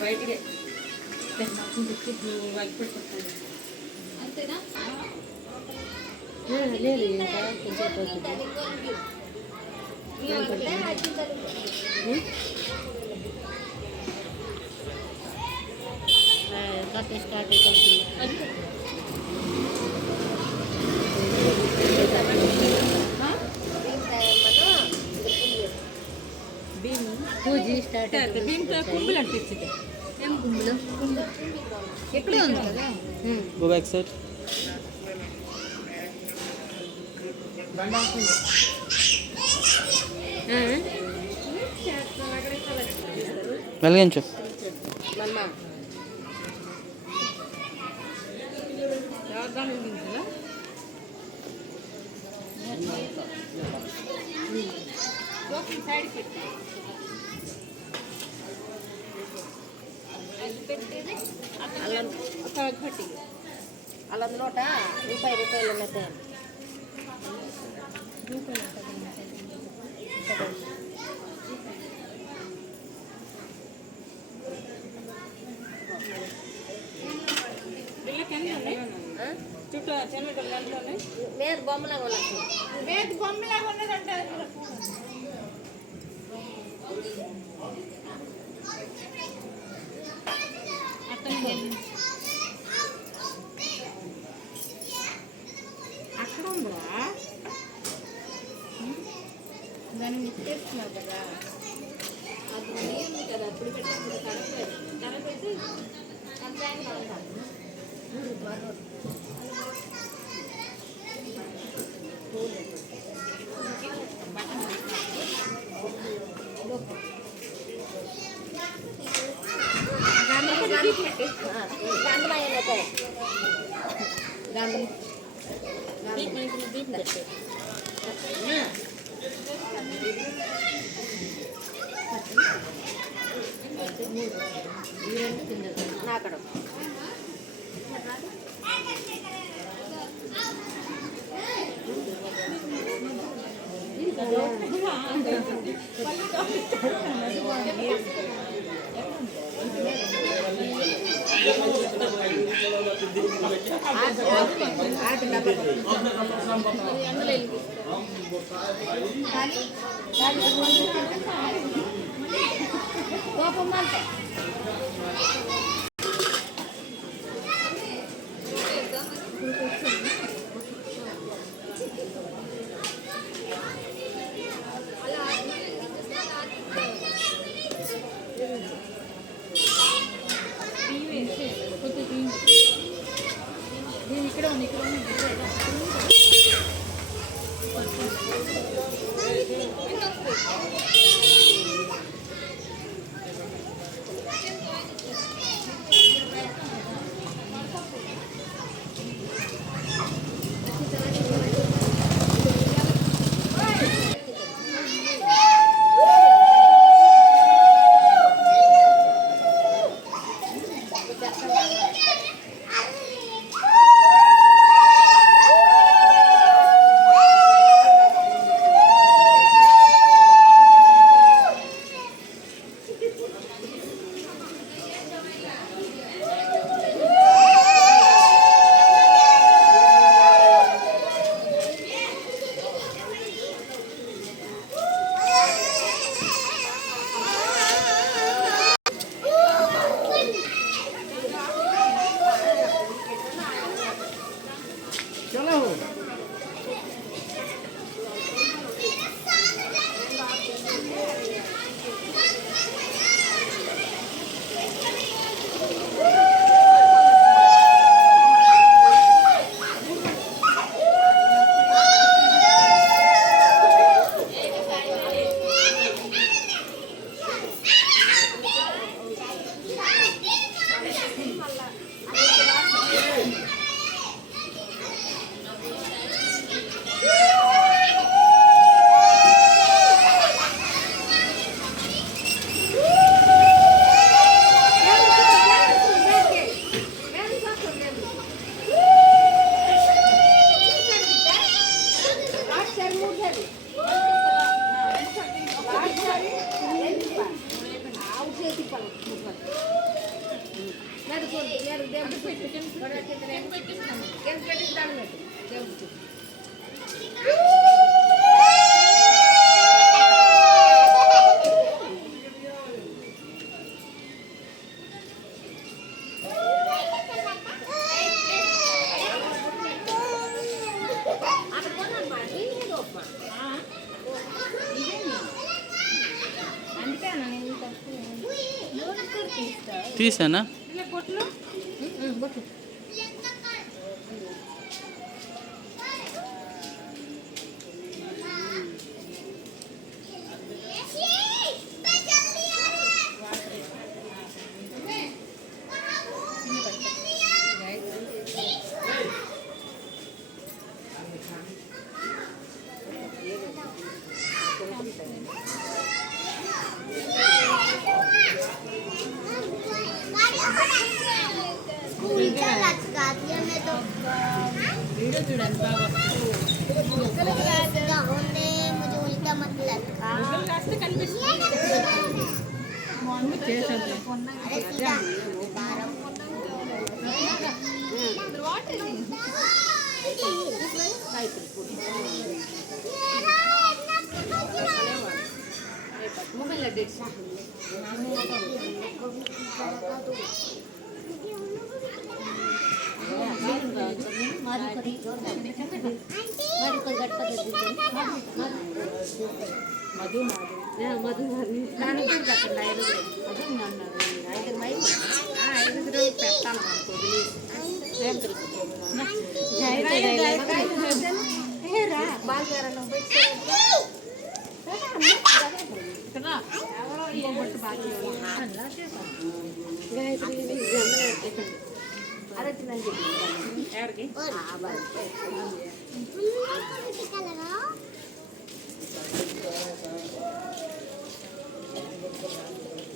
బయటికి అంతేనా లేదు ఇంకా కొంచెం స్టార్ట్ అయిపోతుంది పూజీ స్టార్ట్ దీంతో కుంభలు అనిపించింది ఏం కుంభలు ఎక్కడే ఉంది కదా గో బ్యాక్ సైడ్ వెలిగించు సైడ్ పెట్టి అలా నోట రూపాయలు ఉన్నాయి చుట్టూ చెన్నై మీద బొమ్మలాగా ఉన్నది మీద బొమ్మలాగా ఉన్నదంటే అక్కడ ఉందా దాన్ని మిక్కేస్తున్నావు కదా అది ఉంది కదా అప్పుడు పెట్టినప్పుడు తరపెట్టి నాకడం కోపం అంటే ఇక్కడ ఉంది తీసానా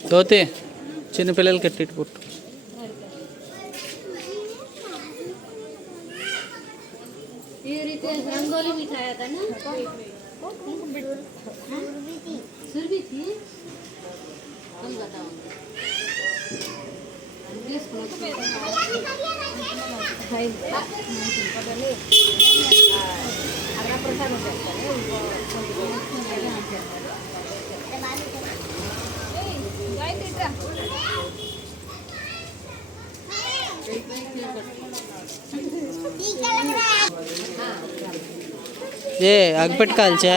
జ్యోతి చిన్నపిల్లలకి ఎట్టి పుట్టు ये रीते रंगोली भी खाया था ना सुरभि थी हम बताओगे ఏ అగ్గిపెట్టి కాల్చా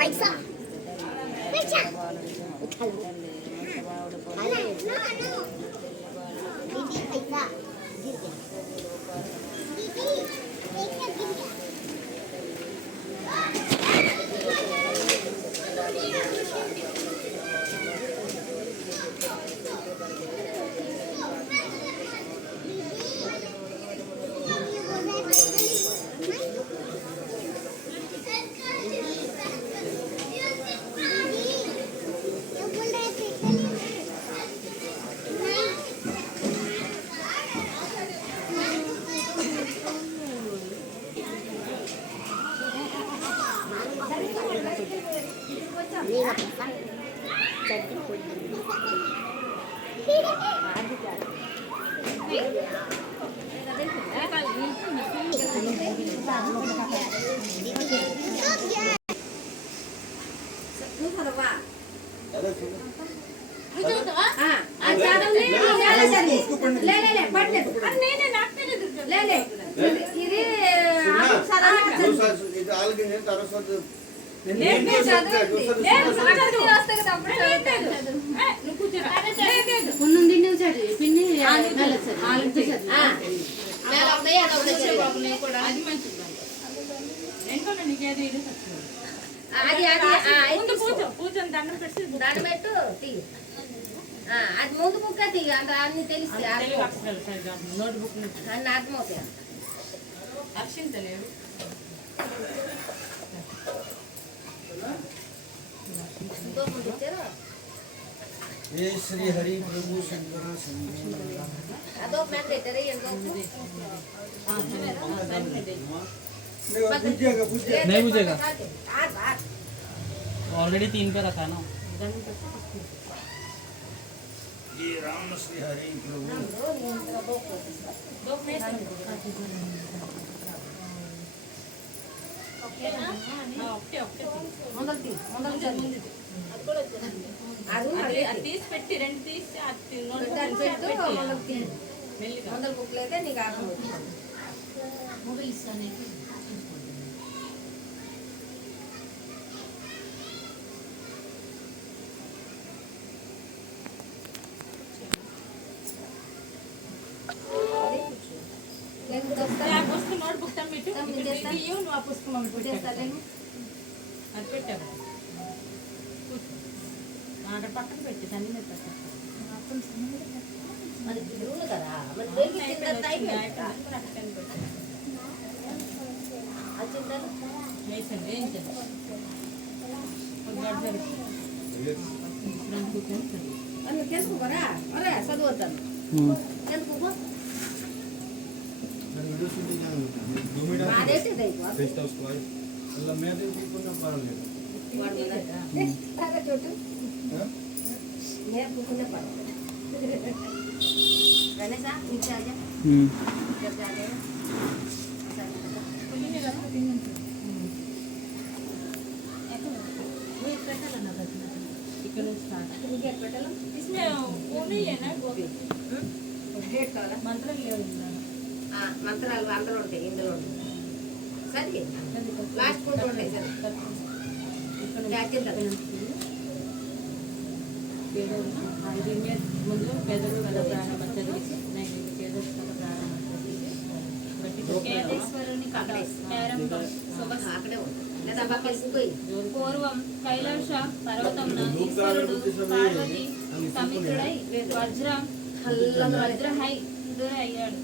पैसा पैसा दीदी पैसा దండం పెట్టు అది ముందు బుక్ అది అంత అన్ని తెలిసి నోట్బుక్ అన్ని అర్థమవుతాయి అక్షింతలేవు ये श्री हरि प्रभु शंकर అదో మ్యాన్ పెట్టరే नहीं बुझेगा ऑलरेडी 3 पे रखा ना ये राम श्री हरि प्रभु తీసి పెట్టి 2 తీసి మొదలు బుక్ అయితే నీకు అర్థమవుతుంది నోట్బుక్ తమ్మిట్టు నువ్వు ఆ పుస్తకం అది పెట్టావు అక్కడ పక్కన పెట్టి సన్ని మీద పెట్టాను మరి రూల్ కదా మరి టైం తెలుసుకోరా అరే చదువుతాను తెలుసుకో చోటు నేర్పుకునే పని గణేశా ఇచ్చాజా ఇక్కడ నుంచి స్టార్ట్ పెట్టాలి మంత్రం లేవు మంత్రాలు అందరూ ఉంటాయి ఇందులో సరే లాస్ట్ ఫోటో ఉంటాయి సరే ముందు పేదలు కథ ప్రారంభం చదివి పేదలు కథ ప్రారంభం అక్కడే ఉంటుంది పూర్వం కైలాస పర్వతమున ఈశ్వరుడు పార్వతి సమితుడై వజ్రహై అయ్యాడు.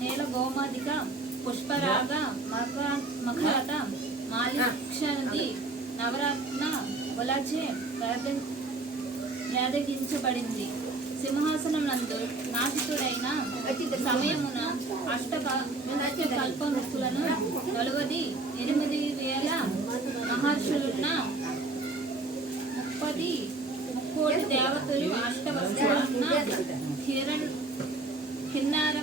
నేల గోమాదిక పుష్పరాగ మఖలత మాలిక్షది నవరత్న వలచే ప్రార్థించబడింది. సింహాసనం నందు నాశితుడైన సమయమున కల్పవృక్షులను 8,000 మహర్షులున్న 30 కోటి దేవతలు అష్టవస్త్రాలున్న కిన్నర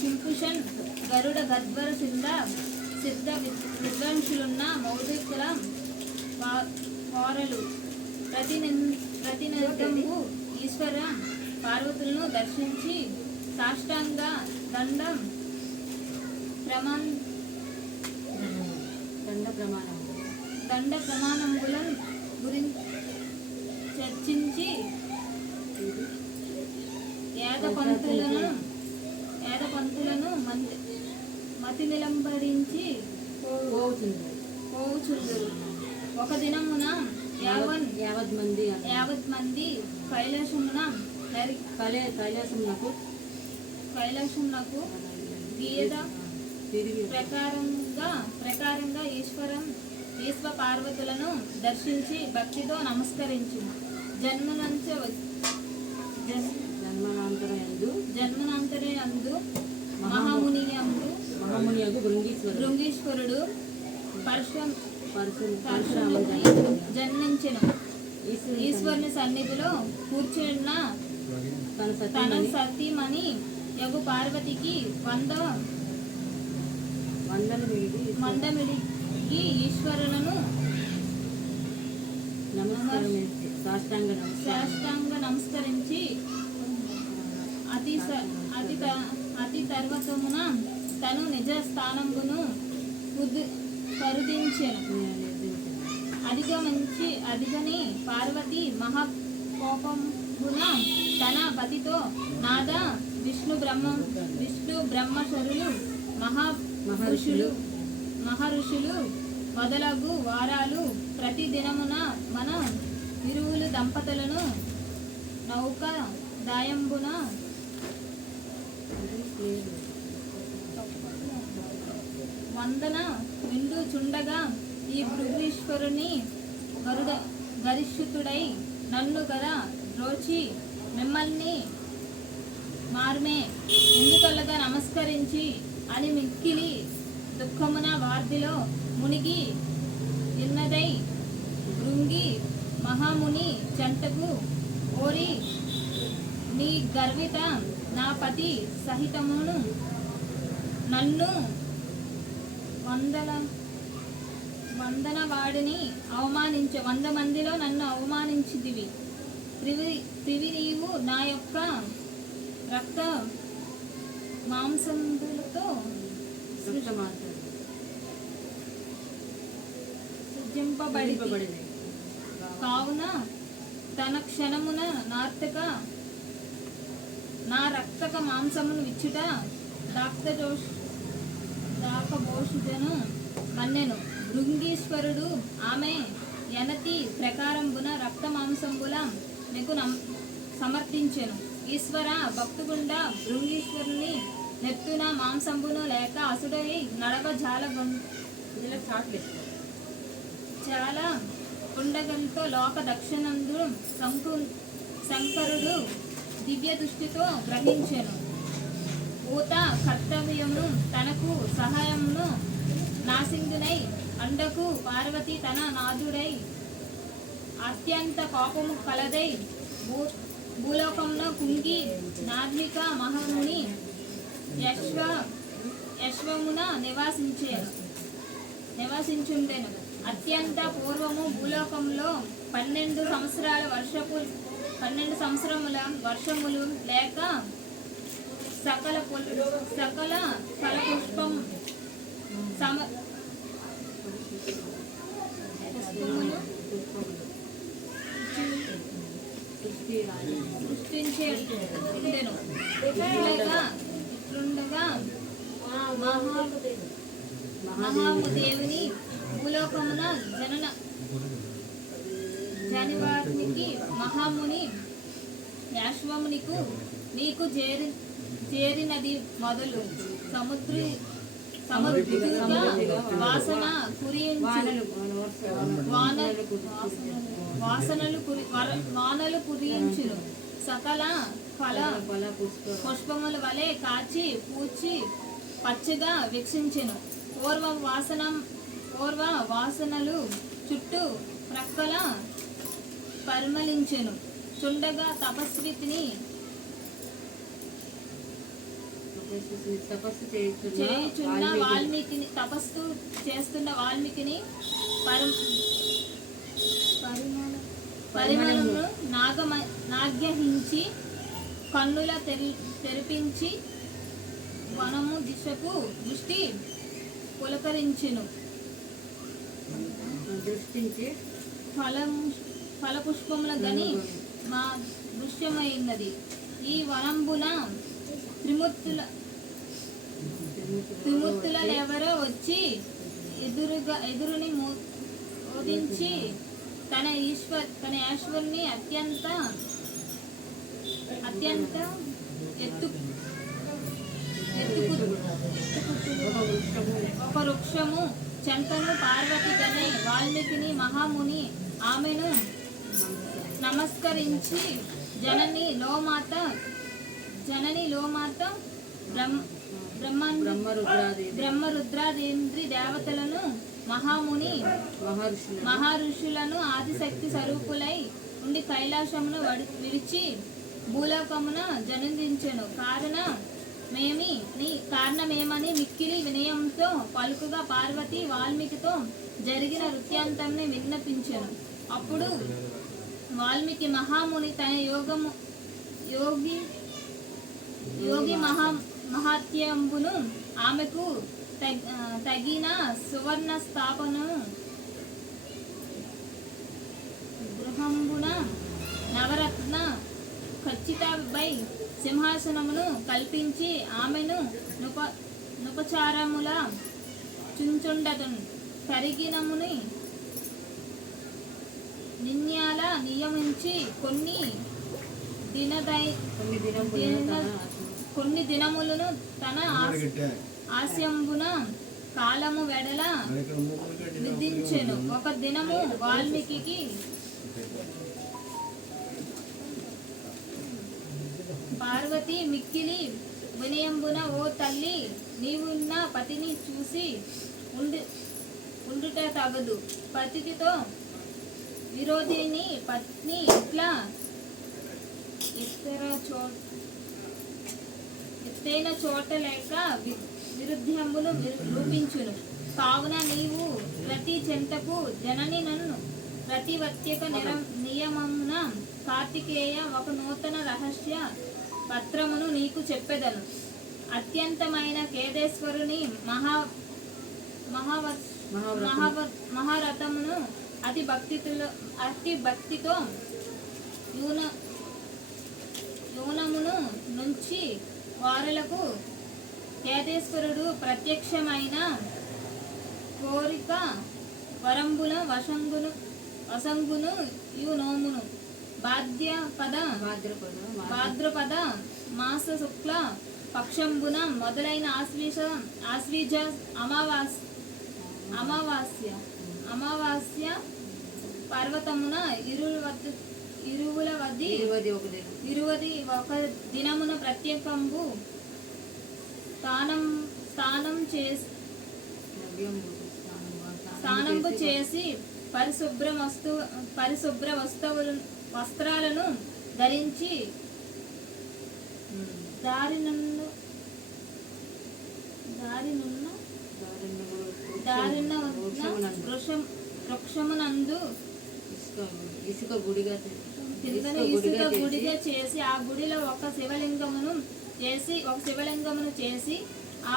కింపుషన్ గరుడ గద్వర సిద్ధ విద్వాంసులున్న మౌలికుల వారలు ప్రతినిత్యము ఈశ్వర పార్వతులను దర్శించి సాష్టాంగ దండ ప్రమాణముల గురించి చర్చించి ఏదపంతులను మతి నిలంబరించి పోవుచుందురు. ఒక దినమున యావత్ మంది కైలాసమునకు గీయద ప్రకారంగా ఈశ్వర పార్వతులను దర్శించి భక్తితో నమస్కరించు. జన్మనాంతరయందు మహామునియందు భృంగీశ్వరుడు పరశురామునికి జన్మించెను. ఈశ్వరుని సన్నిధిలో కూర్చున్న తన సతీమణి యగు పార్వతికి మందమిడిగి ఈశ్వరులను సాష్టాంగ నమస్కరించి అతి తర్వతమున తను నిజ స్థానంబును కరుదించెను. అదిగని పార్వతి మహాకోపంబున తన పతితో నాద విష్ణు బ్రహ్మశరులు మహర్షులు మొదలగు వారాలు ప్రతి దినమున మన ఇరువులు దంపతులను నౌక దాయంబున వందన విండు చుండగా ఈ భృగీశ్వరుని గరిష్ఠుడై నన్ను గర రోచి మిమ్మల్ని మార్మే ఎందుకల్లగా నమస్కరించి అని మిక్కిలి దుఃఖమున వార్ధిలో మునిగి ఇన్నదై భృంగి మహాముని చెంతకు ఓరి నీ గర్విత నా పతి సహితమును నన్ను వందన వాడిని అవమానించ 100 మందిలో నన్ను అవమానించిదివి. త్రివి నీవు నా యొక్క రక్త మాంసములతో సృజింపబడి కావున తన క్షణమున నా రక్తక మాంసమును విచ్చుట దాకబోషుజను మన్నెను. భృంగీశ్వరుడు ఆమె యనతి ప్రకారంబున రక్త మాంసంబుల మీకు సమర్థించెను. ఈశ్వర భక్తుగుండా భృంగీశ్వరుని నెత్తున మాంసంబును లేక అసుడై నడవ చాలా ఉండగంతో లోక దక్షిణందు శంకరుడు దివ్య దృష్టితో గ్రహించెను. ఊత కర్తవ్యమును తనకు సహాయమును నాసింగునై అండకు పార్వతి తన నాదుడై అత్యంత కోపము కలదై భూలోకంలో కుంగి నాద్విక మహాముని యశ్వమున నివాసించుండెను. అత్యంత పూర్వము భూలోకంలో 12 సంవత్సరముల వర్షములు లేక సకల ఫలపుష్పం సృష్టించేండెను. ఇట్లుండగా మహాదేవుని భూలోకమున జనివారికి మహాముని యాశ్వమునికు నీకు చేరినది మొదలు సమృద్ధిగా వానలు కురియించును. సకల ఫల పుష్పముల వలె కాచి పూచి పచ్చగా వీక్షించెను. పూర్వ వాసనలు చుట్టూ ప్రక్కల పరిమళించెను. చుండగా తపస్విని చేయుచున్న వాల్మీకిని తపస్సు చేస్తున్న వాల్మీకిని పరిమళమును నాగ్యహించి కన్నుల తెరిపించి వనము దిశకు దృష్టి పులకరించెను. ఫలపుష్పముల గని మా దృశ్యమైనది. ఈ వనంబున త్రిమూర్తులెవరో వచ్చి ఎదురుని మోదించి తన ఈశ్వరుని అత్యంత ఒక వృక్షము చెంతను పార్వతి గనే వాల్మీకిని మహాముని ఆమెను నమస్కరించి జనని లోమాత బ్రహ్మరుద్రాదేంద్రి దేవతలను మహర్షులను ఆదిశక్తి స్వరూపులై ఉండి కైలాసమును విడిచి భూలోకమున జనించెను. నీ కారణమేమని మిక్కిలి వినయంతో పలుకుగా పార్వతి వాల్మీకితో జరిగిన వృత్తాంతాన్ని విన్నపించెను. అప్పుడు వాల్మీకి మహాముని తన యోగి మహాత్యంబును ఆమెకు తగిన సువర్ణ స్థాపనను గృహంబున నవరత్న ఖచ్చితపై సింహాసనమును కల్పించి ఆమెను నుపచారముల చుంచుండదును కరిగినముని నిన్యాల నియమించి కొన్ని దినములను తన ఆశయంబున కాలము వెడల విధించెను. ఒక దినము వాల్మీకి పార్వతి మిక్కిలి వినయంబున, ఓ తల్లి, నీవు నా పతిని చూసి ఉండుట తగదు. పతితో విరోధిని పత్ని ఇట్లా ఎత్తైన చోట లేక విరుద్ధంబులు రూపించును. కావున నీవు ప్రతి చెంతకు జనని నన్ను ప్రతివత్యక నియమమున కార్తికేయ ఒక నూతన రహస్య పత్రమును నీకు చెప్పెదను. అత్యంతమైన కేదేశ్వరుని మహారథమును అతి భక్తితో యూనమును నుంచి వారులకు కేదేశ్వరుడు ప్రత్యక్షమైన కోరిక వరంబుల వసంగును నోమును భాద్రపద మాస శుక్ల పక్షంబున మొదలైన ఆశ్వీజ అమావాస్య పర్వతమున ఇరువుల వది 21 దినమున ప్రత్యేకంబు స్నానంబు చేసి పరిశుభ్ర వస్త్రాలను ధరించి వృక్షమునందు ఇసుక గుడిగా చేసి ఆ గుడిలో ఒక శివలింగమును చేసి ఆ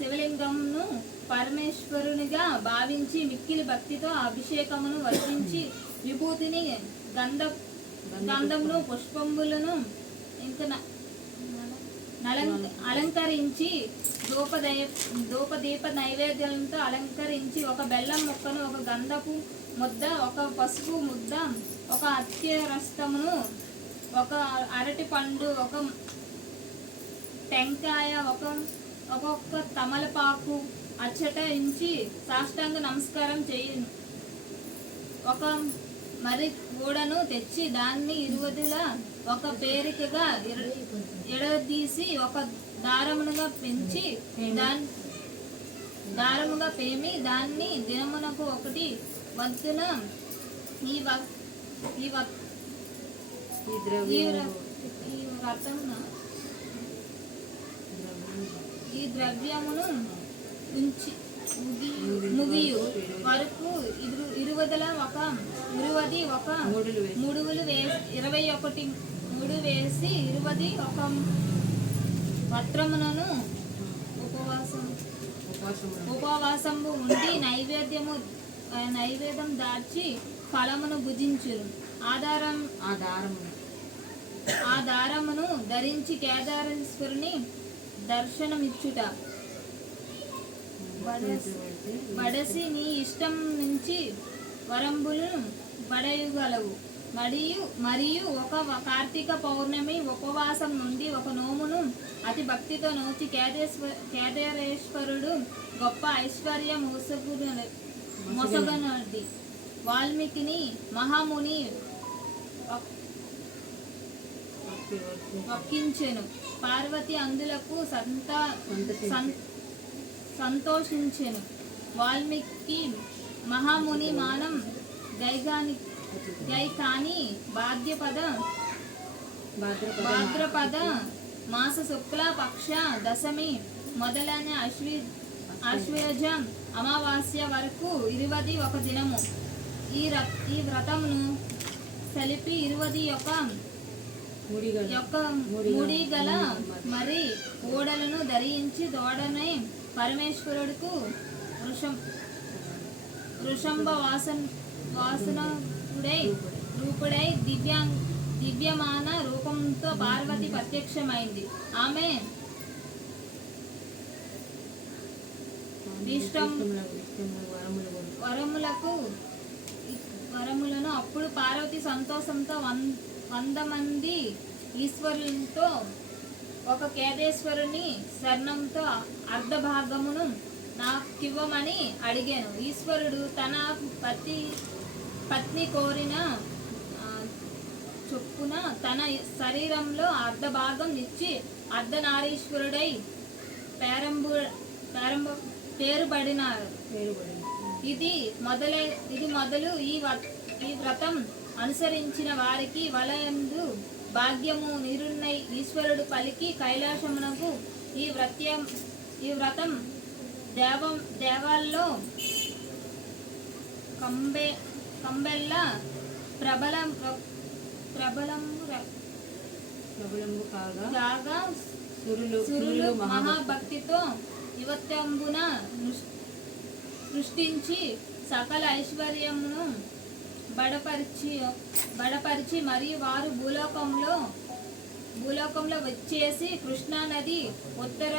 శివలింగమును పరమేశ్వరునిగా భావించి మిక్కిలి భక్తితో అభిషేకమును వర్తించి విభూతిని గంధమును పుష్పములను ఇంకా అలంకరించి ధూపదీప నైవేద్యాలతో అలంకరించి ఒక బెల్లం ముక్కను, ఒక గంధపు ముద్ద, ఒక పసుపు ముద్ద, ఒక అత్యరస్తమును, ఒక అరటి పండు, ఒక టెంకాయ, ఒక్కొక్క తమలపాకు అచ్చట ఇంచి సాష్టాంగ నమస్కారం చేయును. ఒక మరి గూడను తెచ్చి దాన్ని ఇరువదిలా ఒక పేరికగా ఎడదీసి ఒక దారముగా పేమి దాన్ని దినమునకు ఒకటి వంతున ఈ ద్రవ్యమును ఉంచి ముగియు వరకు ఇరువది ఒక మూడువులు 21 మూడు వేసి 21 పత్రములను ఉపవాసము ఉండి నైవేద్యం దాచి ఫలమును భుజించును. ఆ దారమును ధరించి కేదారేశ్వరుని దర్శనమిచ్చుట బడసి నీ ఇష్టం నుంచి వరంబులు పడయగలవు. మరియు ఒక కార్తీక పౌర్ణమి ఉపవాసం నుండి ఒక నోమును అతి భక్తితో నోచి కేదారేశ్వరుడు గొప్ప ఐశ్వర్య మొసగనది వాల్మీకిని మహాముని ఒక్కించెను. పార్వతి అందులకు సంతోషించెను. వాల్మీకి మహాముని మానం గైకాని భాద్రపద మాస శుక్ల పక్ష దశమి మొదలైన ఆశ్వయుజ అమావాస్య వరకు 21 దినము ఈ వ్రతమును కలిపి 21 ముడి గల మరి ఓడలను ధరించి దోడనే పరమేశ్వరుడుకు వృషంభ రూపుడై దివ్యమాన రూపంతో పార్వతి ప్రత్యక్షమైంది. ఆమె వరములను అప్పుడు పార్వతి సంతోషంతో 100 మంది ఈశ్వరులతో ఒక కేదేశ్వరుని శరణంతో అర్ధభాగమును నాకివ్వమని అడిగాను. ఈశ్వరుడు తన పత్ని కోరిన చొప్పున తన శరీరంలో అర్ధభాగం ఇచ్చి అర్ధనారీశ్వరుడై పేరుబడినారు. ఇది మొదలు ఈ వ్రతం అనుసరించిన వారికి వలయందు భాగ్యము నిరున్నై ఈశ్వరుడు పలికి కైలాసమునకు ఈ వ్రతం దేవాల్లో కంబెల్ల ప్రబలము కాగా సురులు మహాభక్తితో యువత్యంబున సృష్టించి సకల ఐశ్వర్యమును బడపరిచి మరియు వారు భూలోకంలో వచ్చేసి కృష్ణా నది ఉత్తర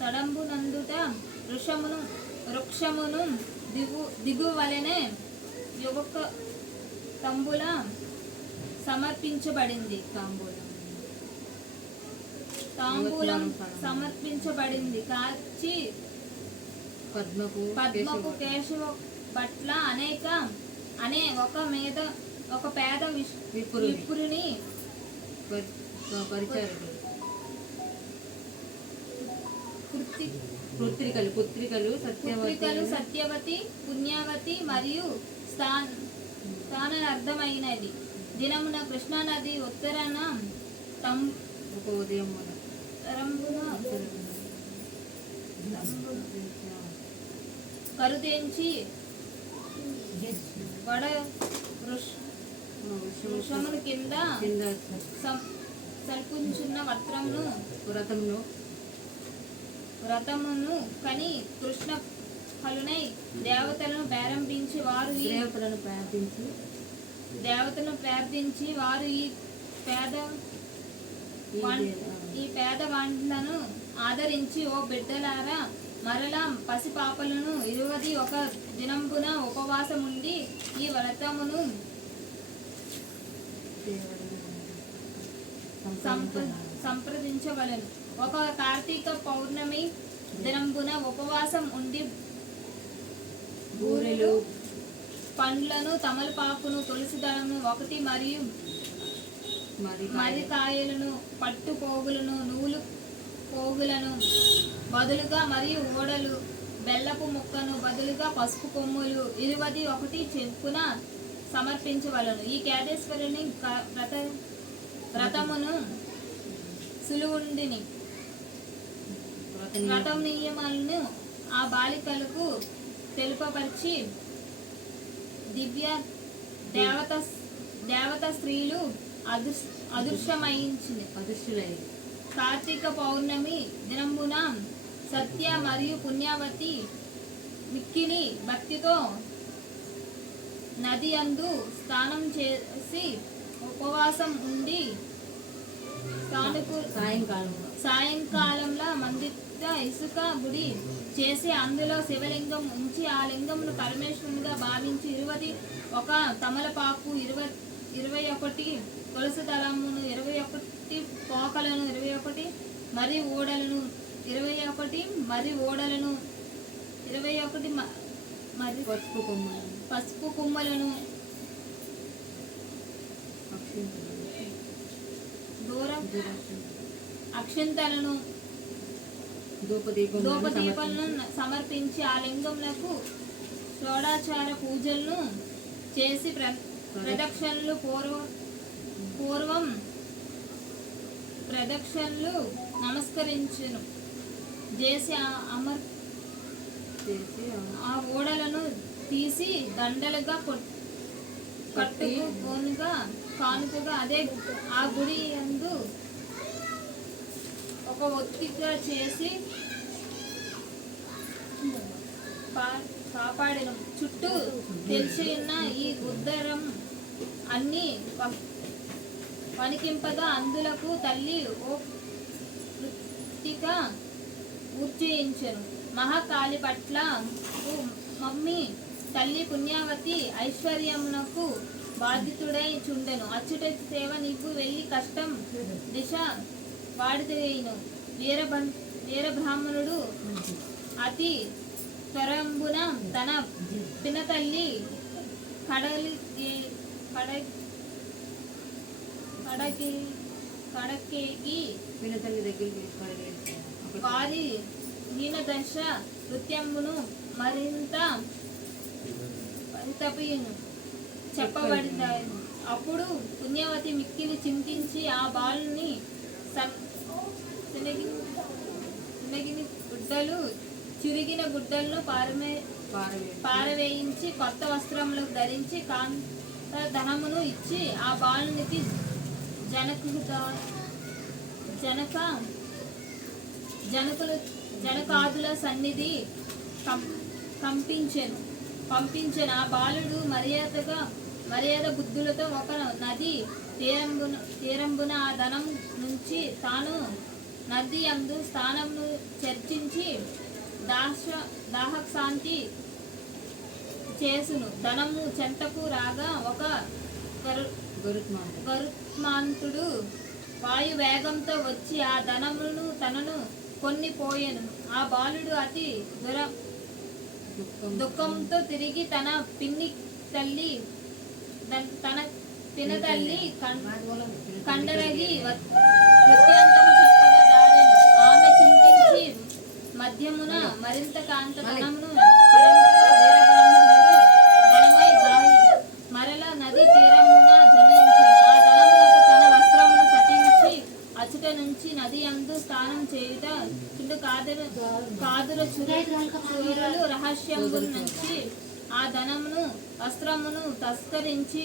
తడంబునందుట వృక్షమును దిగువలనే యువక తంబుల సమర్పించబడింది. తాంబూలం సమర్పించబడింది. కాచి పద్మకు కేశవ పట్ల అనే ఒక పేద విప్రుని పుత్రికలు సత్యవతి పుణ్యవతి మరియు స్థానార్థమైనది. దినమున కృష్ణానది ఉత్తరాన కరుదెంచి వడ వృషమును కింద సల్పుంచున్న వ్రతమును కని కృష్ణ ఫలునై దేవతలను ప్రారంభించి వారు ఈ పేద వాండ్లను ఆదరించి, ఓ బిడ్డలారా, మరలా పసిపాపలను 21 దినంబున ఉపవాసముండి ఈ వ్రతమును సంప్రదించవలెను. ఒక కార్తీక పౌర్ణమి దినంబున ఉపవాసం ఉండి బూరెలు, పండ్లను, తమలపాకును, తులసి దళమును 1 మరియు మరికాయలను, పట్టు పోగులను, నూలు పోగులను బదులుగా మరియు ఓడలు, బెల్లపు ముక్కను బదులుగా పసుపు కొమ్ములు 21 చెప్పున సమర్పించవలను. ఈ కేదేశ్వరుని వ్రతమును సులువుండిని వ్రతం నియమాలను ఆ బాలికలకు తెలుపపరిచి దేవత స్త్రీలు అదృశ్యులై కార్తీక పౌర్ణమి దినంబున సత్య మరియు పుణ్యవతి మిక్కిలి భక్తితో నది అందు స్నానం చేసి ఉపవాసం ఉండి సాయంకాలంలో మందిర ఇసుక గుడి చేసి అందులో శివలింగం ఉంచి ఆ లింగమును పరమేశ్వరునిగా భావించి 21 తమలపాకు, 21 తులసి దళమును, 21 పోకలను, 21 మరి ఓడలను, 21 మరి ఓడలను, 21 మరి పసుపు కొమ్మలను, అక్షంతలను, ధూపదీపాలను సమర్పించి ఆ లింగములకు షోడాచార పూజలను చేసి ప్రదక్షిణలు పూర్వం ప్రదక్షిణలు నమస్కరించును చేసి ఆ ఓడలను తీసి దండలుగా కట్టుకోనుగా కానుకగా అదే ఆ గుడి యందు ఒక ఒత్తిగా చేసి కాపాడెను. చుట్టూ తెలిసి ఉన్న ఈ ఉద్దరం అన్ని వణికింపగా అందులకు తల్లి ఓ కృత్తిక ఊర్చేయించెను. మహాకాళి పట్ల మమ్మీ తల్లి పుణ్యావతి ఐశ్వర్యమునకు బాధితుడై చుండెను. అచ్చుట సేవ నీకు వెళ్ళి కష్టం దిశ వాడితేను. వీరబ్రాహ్మణుడు అతి త్వరంబున తన పినతల్లి కడకేకి వారి హీనదశ నృత్యమును మరింత పరితపియును చెప్పబడింది. అప్పుడు పుణ్యవతి మిక్కిలి చింతించి ఆ బాలుని గుడ్డలు చిరిగిన గుడ్డలను పారవేయించి కొత్త వస్త్రములు ధరించి కాంత ధనమును ఇచ్చి ఆ బాలునికి జనకాదుల సన్నిధి పంపించెను. ఆ బాలుడు మర్యాద బుద్ధులతో ఒక నది తీరంబున ఆ ధనం నుంచి తాను నది అందు స్థానమును చర్చించి దాహశాంతి చేసును. ధనము చెంతకు రాగా ఒక గరుత్మంతుడు వాయు వేగంతో వచ్చి ఆ ధనమును తనను కొన్నిపోయెను. ఆ బాలుడు అతి దుఃఖంతో తిరిగి తన పిన్ని తల్లి తన పినతల్లి కండరగి వృత్తాంతము చెప్పగా దాడెను. ఆమె చింతించి మధ్యమున మరింత కాంత ధనమును మరల నది తీరమున జనించెను. ఆ ధనమునకు తన వస్త్రమును సటించి అచుట నుంచి నది అందు స్నానం చేయుట చుండు కాదుల చూరులు రహస్యంబు నుంచి ఆ ధనమును వస్త్రమును తస్కరించి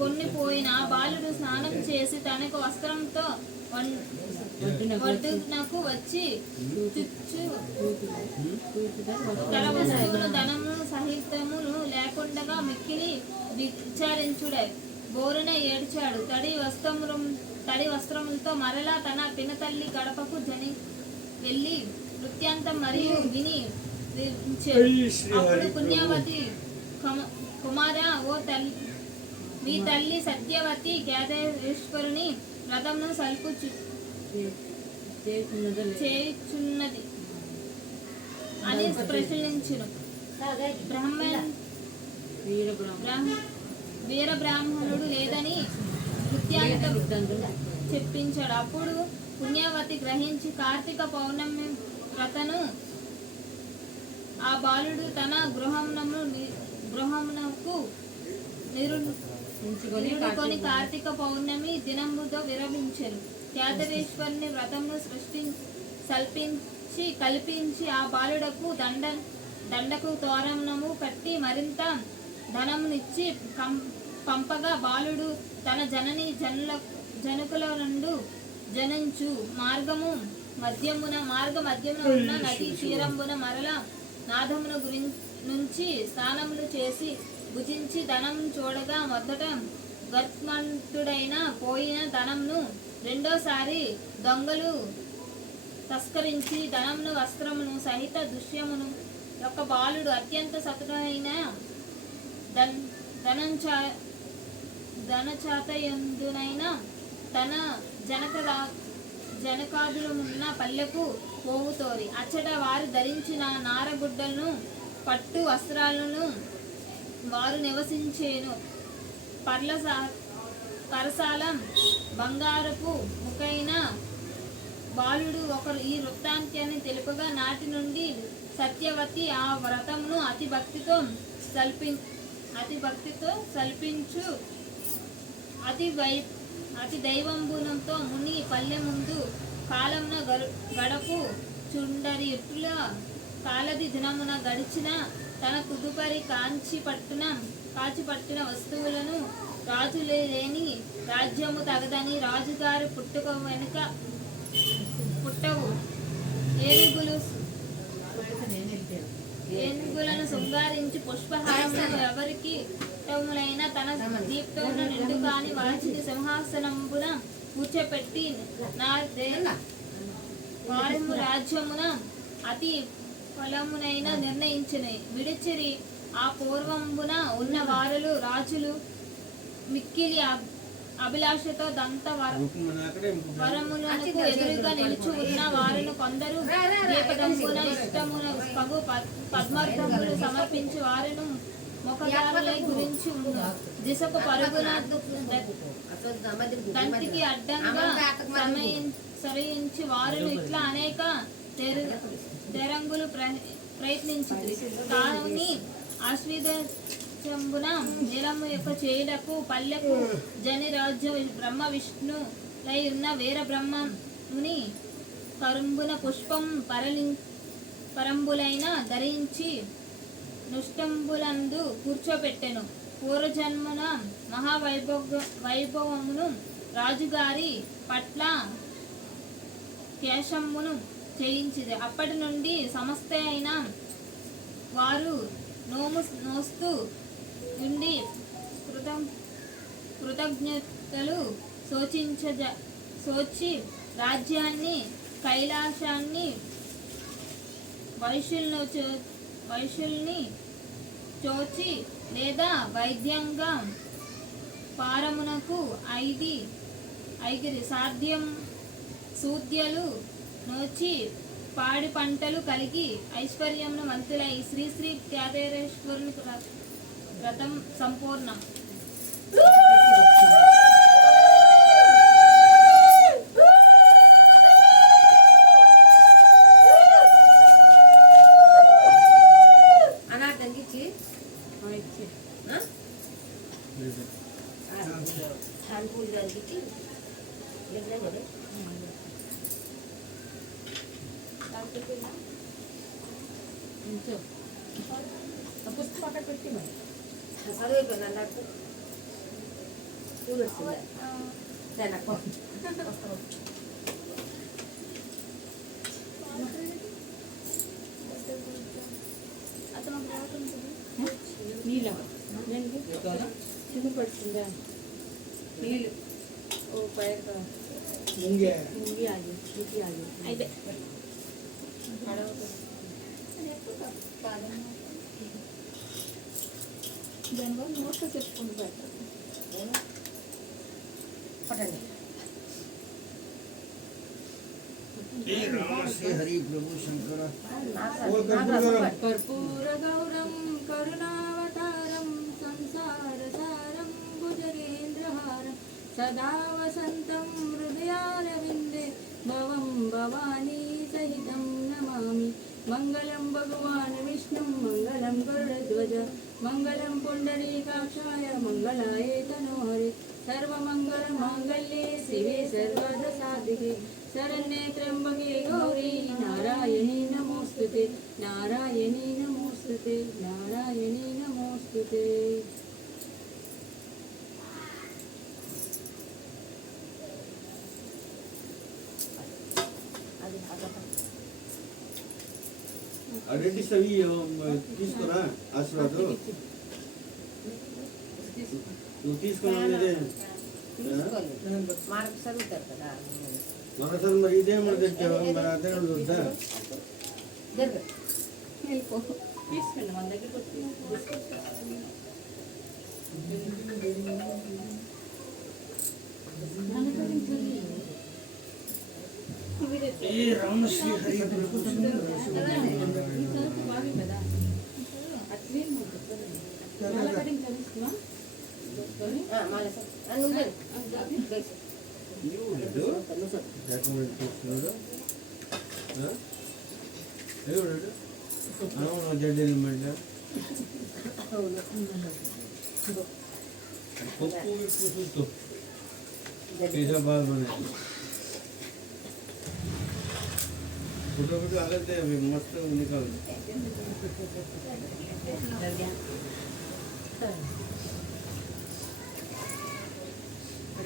కొన్నిపోయిన ఆ బాలుడు స్నానం చేసి తనకు వస్త్రంతో ఒడ్డునకు వచ్చి తన వస్తువులు ధనము సహితమును లేకుండా మిక్కిలి విచారించుడే బోరున ఏడ్చాడు. తడి వస్త్రములతో మరలా తన పినతల్లి గడపకు వెళ్ళి వృత్తాంతం మరియు విని అప్పుడు పుణ్యవతి కుమార ఓ తల్లి మీ తల్లి సత్యవతి కేదారేశ్వరుని వ్రతమును సల్పు చేయుచున్నది అని ప్రశ్నించును. వీరబ్రాహ్మణుడు లేదని వృత్తాంతం చెప్పించాడు. అప్పుడు పుణ్యవతి గ్రహించి కార్తీక పౌర్ణమి వ్రతను ఆ బాలుడు తన గృహమునకు నిరుడుకొని కార్తీక పౌర్ణమి దినముతో విరమించెను. కేదారేశ్వరుని వ్రతమును కల్పించి ఆ బాలుడకు దండకు తోరణము కట్టి మరింత ధనమునిచ్చి పంపగా బాలుడు తన జనకుల నుండి జనించు మార్గ మధ్యమున ఉన్న నది తీరంబున మరల నాదమును నుంచి స్నానములు చేసి భుజించి ధనం చూడగా మొదట గర్త్మంతుడైన పోయిన ధనంను రెండోసారి దొంగలు తస్కరించి ధనమును వస్త్రమును సహిత దృశ్యమును యొక్క బాలుడు అత్యంత సతుడైన ధనచాతయందునైన తన జనకాదులున్న పల్లెకు పోవుతోరి అచ్చట వారు ధరించిన నారగుడ్డలను పట్టు వస్త్రాలను వారు నివసించేను. పరసాల బంగారపు ముఖైన బాలుడు ఒకరు ఈ వృత్తాంతాన్ని తెలుపగా నాటి నుండి సత్యవతి ఆ వ్రతమును అతి భక్తితో అతి భక్తితో సల్పించు అతి దైవంబునంతో ముని పల్లె ముందు కాలమున గడపు చుండరి ఎట్టుల కాలది దినమున గడిచిన తన తదుపరి కాచిపట్టిన వస్తువులను రాజులేని రాజ్యము తగదని రాజుగారి పుట్టవు ఏనుగులను శృంగారించి పుష్పహారములను ఎవరికి ఇష్టములైన తన దీప్తమును నిండుగాని వాల్చిని సింహాసనంబున కూర్చోపెట్టి వారము రాజ్యమున అతి ఫలమునైన నిర్ణయించిన విడిచిరి. ఆ పూర్వంబున ఉన్న వారులు రాజులు మిక్కిలి అభిలాషతో దంత వరములకు ఎదురుగా నిలిచి ఉన్న వారును కొందరు దీపదంబున ఇష్టమున పద్మార్థములు సమర్పించి వారును ముఖదారులై గురించి దిశకు పరుగున దంతికి అడ్డంగా సరయించి వారును ఇట్లా అనేక తెరంగులు ప్రయత్నించింది. కానీ ఆశ్వీజంబున నిలము యొక్క చేయుటకు పల్లెకు జని రాజ్యం బ్రహ్మ విష్ణులై ఉన్న వీర బ్రహ్మముని కరుంబున పుష్పం పరంబులైన ధరించి నుష్టంబులందు కూర్చోపెట్టెను. పూర్వజన్మన మహావైభవమును రాజుగారి పట్ల కేశమును చేయించింది. అప్పటి నుండి సమస్త అయిన వారు నోస్తూ ఉండి కృతజ్ఞతలు సోచి రాజ్యాన్ని కైలాసాన్ని వైశ్యుల్ని చోచి లేదా వైద్యంగా పారమునకు ఐగిరి సాధ్యం సూద్యలు నోచి పాడి పంటలు కలిగి ఐశ్వర్యమును మంతులై శ్రీ శ్రీ త్యాదేశ్వరుని వ్రతం సంపూర్ణం. అనార్థం ఇచ్చి పూజ ఇచ్చి పుస్తకం పెట్టి మరి చదివిపోయింది అన్నట్టు స్కూల్ వచ్చిందా నాకు చిన్న పడుతుందా నీళ్ళు ఓ పైగా ముంగి ఆగి అయితే దానివల్ల నోట్లో చెప్పుకుంటూ పెట్టండి. हरि प्रभु शंकर कर्पूर गौरम करुणावतारम संसार सारम भुजगेन्द्रहारम सदा वसंतं हृदयारविंदे भवं भवानी सहितं नमामि. मंगलम भगवान विष्णु मंगलम गरुड़ध्वज मंगलम पुंडरीकाक्षाय मंगलाय तनोहरे सर्वमंगल मांगल्ये शिवे सर्वदसाधिके शरण्ये त्र्यंबके गौरी नारायणी नमोस्तुते नारायणी नमोस्तुते नारायणी नमोस्तुते. అడెంటి సవి తీసుకురా ఆశీర్వాదం నువ్వు తీసుకున్నావు మార్పు చదువుతారు కదా మనసారి మరి ఇదే మన తెచ్చావా మరి అదే వద్దా తీసుకెళ్ళి మన దగ్గర రామశ్రీ హరి జడ్డీ पप्पू भी पूछू तो कैसा बाल बने फोटो भी आ लेते हैं अभी मस्त निकाल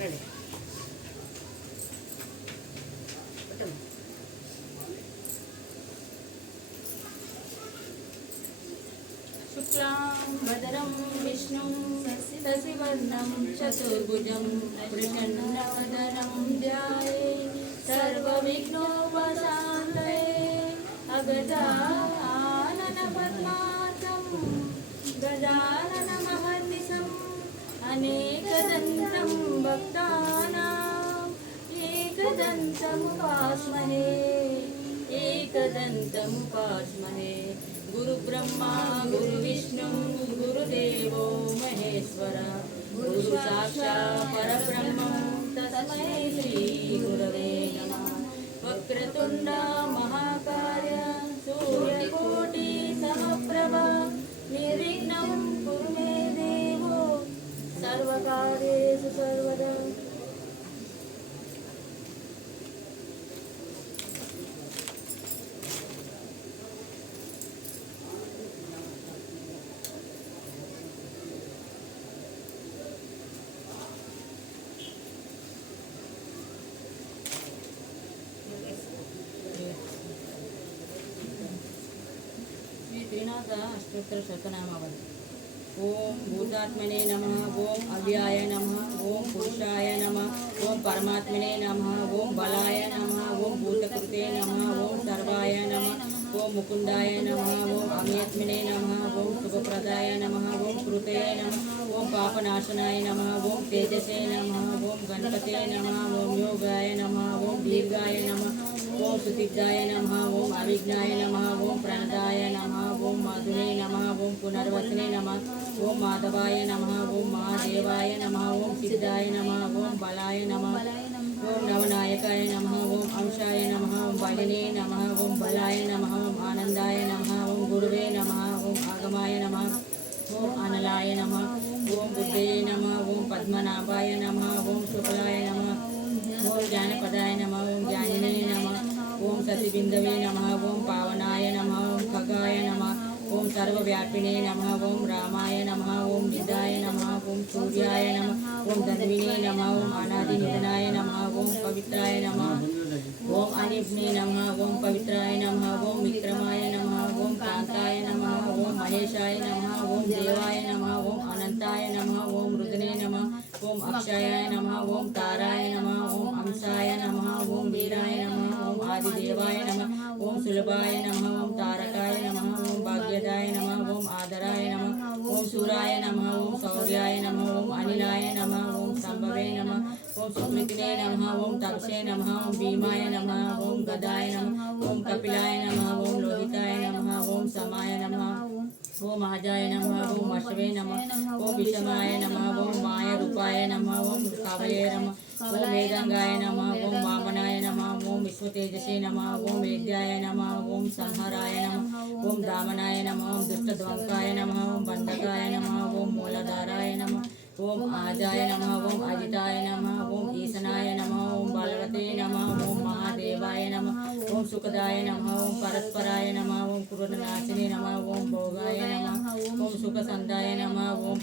రెడీ शुक्लांबरधरं विष्णुं शशिवर्णं चतुर्भुजं प्रसन्नवदनं ध्यायेत् सर्वविघ्नोपशान्तये अगजाननपद्मार्कं गजाननमहर्निशम् अनेकदन्तं भक्तानाम् एकदन्तमुपास्महे एकदन्तमुपास्महे गुरुब्रह्मा गुरुविष्णु गुरुदेवो महेश्वर गुरु साक्षात् परब्रह्म तस्मै श्री गुरवे नमः वक्रतुण्ड महाकाय सूर्यकोटि समप्रभा निर्विघ्नं कुरु मे देवो सर्वकार्येषु सर्वदा श्रीनाथ अष्टोत्तर शतनामावली ओम भूतात्मने नमः ओम अव्याय नमः ओम पुरुषाय नमः ओम परमात्मने नमः ओम बलाय नमः ओम भूतकृते नमः ओम सर्वाय नमः ओम मुकुंदाय नमः ओम अम्यत्मने नमः ओम शुभप्रदाय नमः ओम कृतये नमः ओम पापनाशनाय नमः ओम तेजसे नमः ओम गणपते नमः ओम योगाय नमः ओम दीर्घाय नमः ओम सुतिग्धाय नमः ओम अविघ्नाय नमः ओम प्रणदाय नमः ओम माधुरे नमः ओम पुनर्वसने नमः ओम माधवाय नमः ओम महादेवाय नमः ओम सिद्धाय नमः ओम बलाय नमः ओम नवनायकाय नमः ओम अंशाय नमः ओम बलिने नमः ओम बलाय नमः ओम आनंदाय नमः ओम गुरुवे नमः ओम आगमाय नमः ओम अनलाय नमः ओम बुद्धये नमः ओम पद्मनाभाय नमः ओम शुक्लाय नमः ओम ज्ञानपदाय नमः ओम ज्ञानिने नमः ओम सतिबिंदवे नमः ओम पावनाय नमः ओम खगाय नमः ओम सर्वव्यापिने नमः ओम रामाय नमः ओम निदाय नमः ओम सूर्याय नमः ओम धन्विने नमः ओम अनादिनिधनाय नमः ओम पवित्राय नमः ओम अनिब्ने नमः ओम पवित्राय नमः ओम विक्रमाय नमः ओम कांताय नमः ओम महेशाय नमः ओम देवाय नमः ओम अनंताय नमः ओम रुद्रने नमः ओम अक्षयाय नमः ओम ताराय नमः ओम अंशाय नमः ओम वीराय नमः ओम आदिदेवाय नमः ओम सुलभाय नमः ओम तारकाय नमः ओम भाग्यदाय नमः ओम आदराय नमः ओम सूराय नमः ओम शौर्याय नमः ओम अनिलाय नमः ओम संभवे नमः ओम सुकृतिने नमः ओम तपसे नमः ओम भीमाय नमः ओम गदाय नमः ओम कपिलाय नमः ओम लोहिताय नमः ओम समाय नमः ओम महाजाय नमः ओम अश्वे नमः ओम विषमाय नमः ओम माय रूपाय नमः ओम कावये नमः ओम वेदंगाय नमः ओम वामनाय नमः ओम विश्वतेजसे नमः ओम वेद्याय नमः ओम संहराय नमः ओम दामनाय नमः ओम दुष्टध्वंसाय नमः ओम बंधकाय नमः ओम मूलधाराय नमः ओम आजाय नमः ओम अजिताय नमः ओम ईशनाय नमः ओम बलवते नमः ओम महादेवाय नमः ओम सुखदाय नमः ओम परस्पराय नमः ओम क्रोधनाशिने नमः ओम भोगाय नमः ओम सुखसंदाय नमः ओम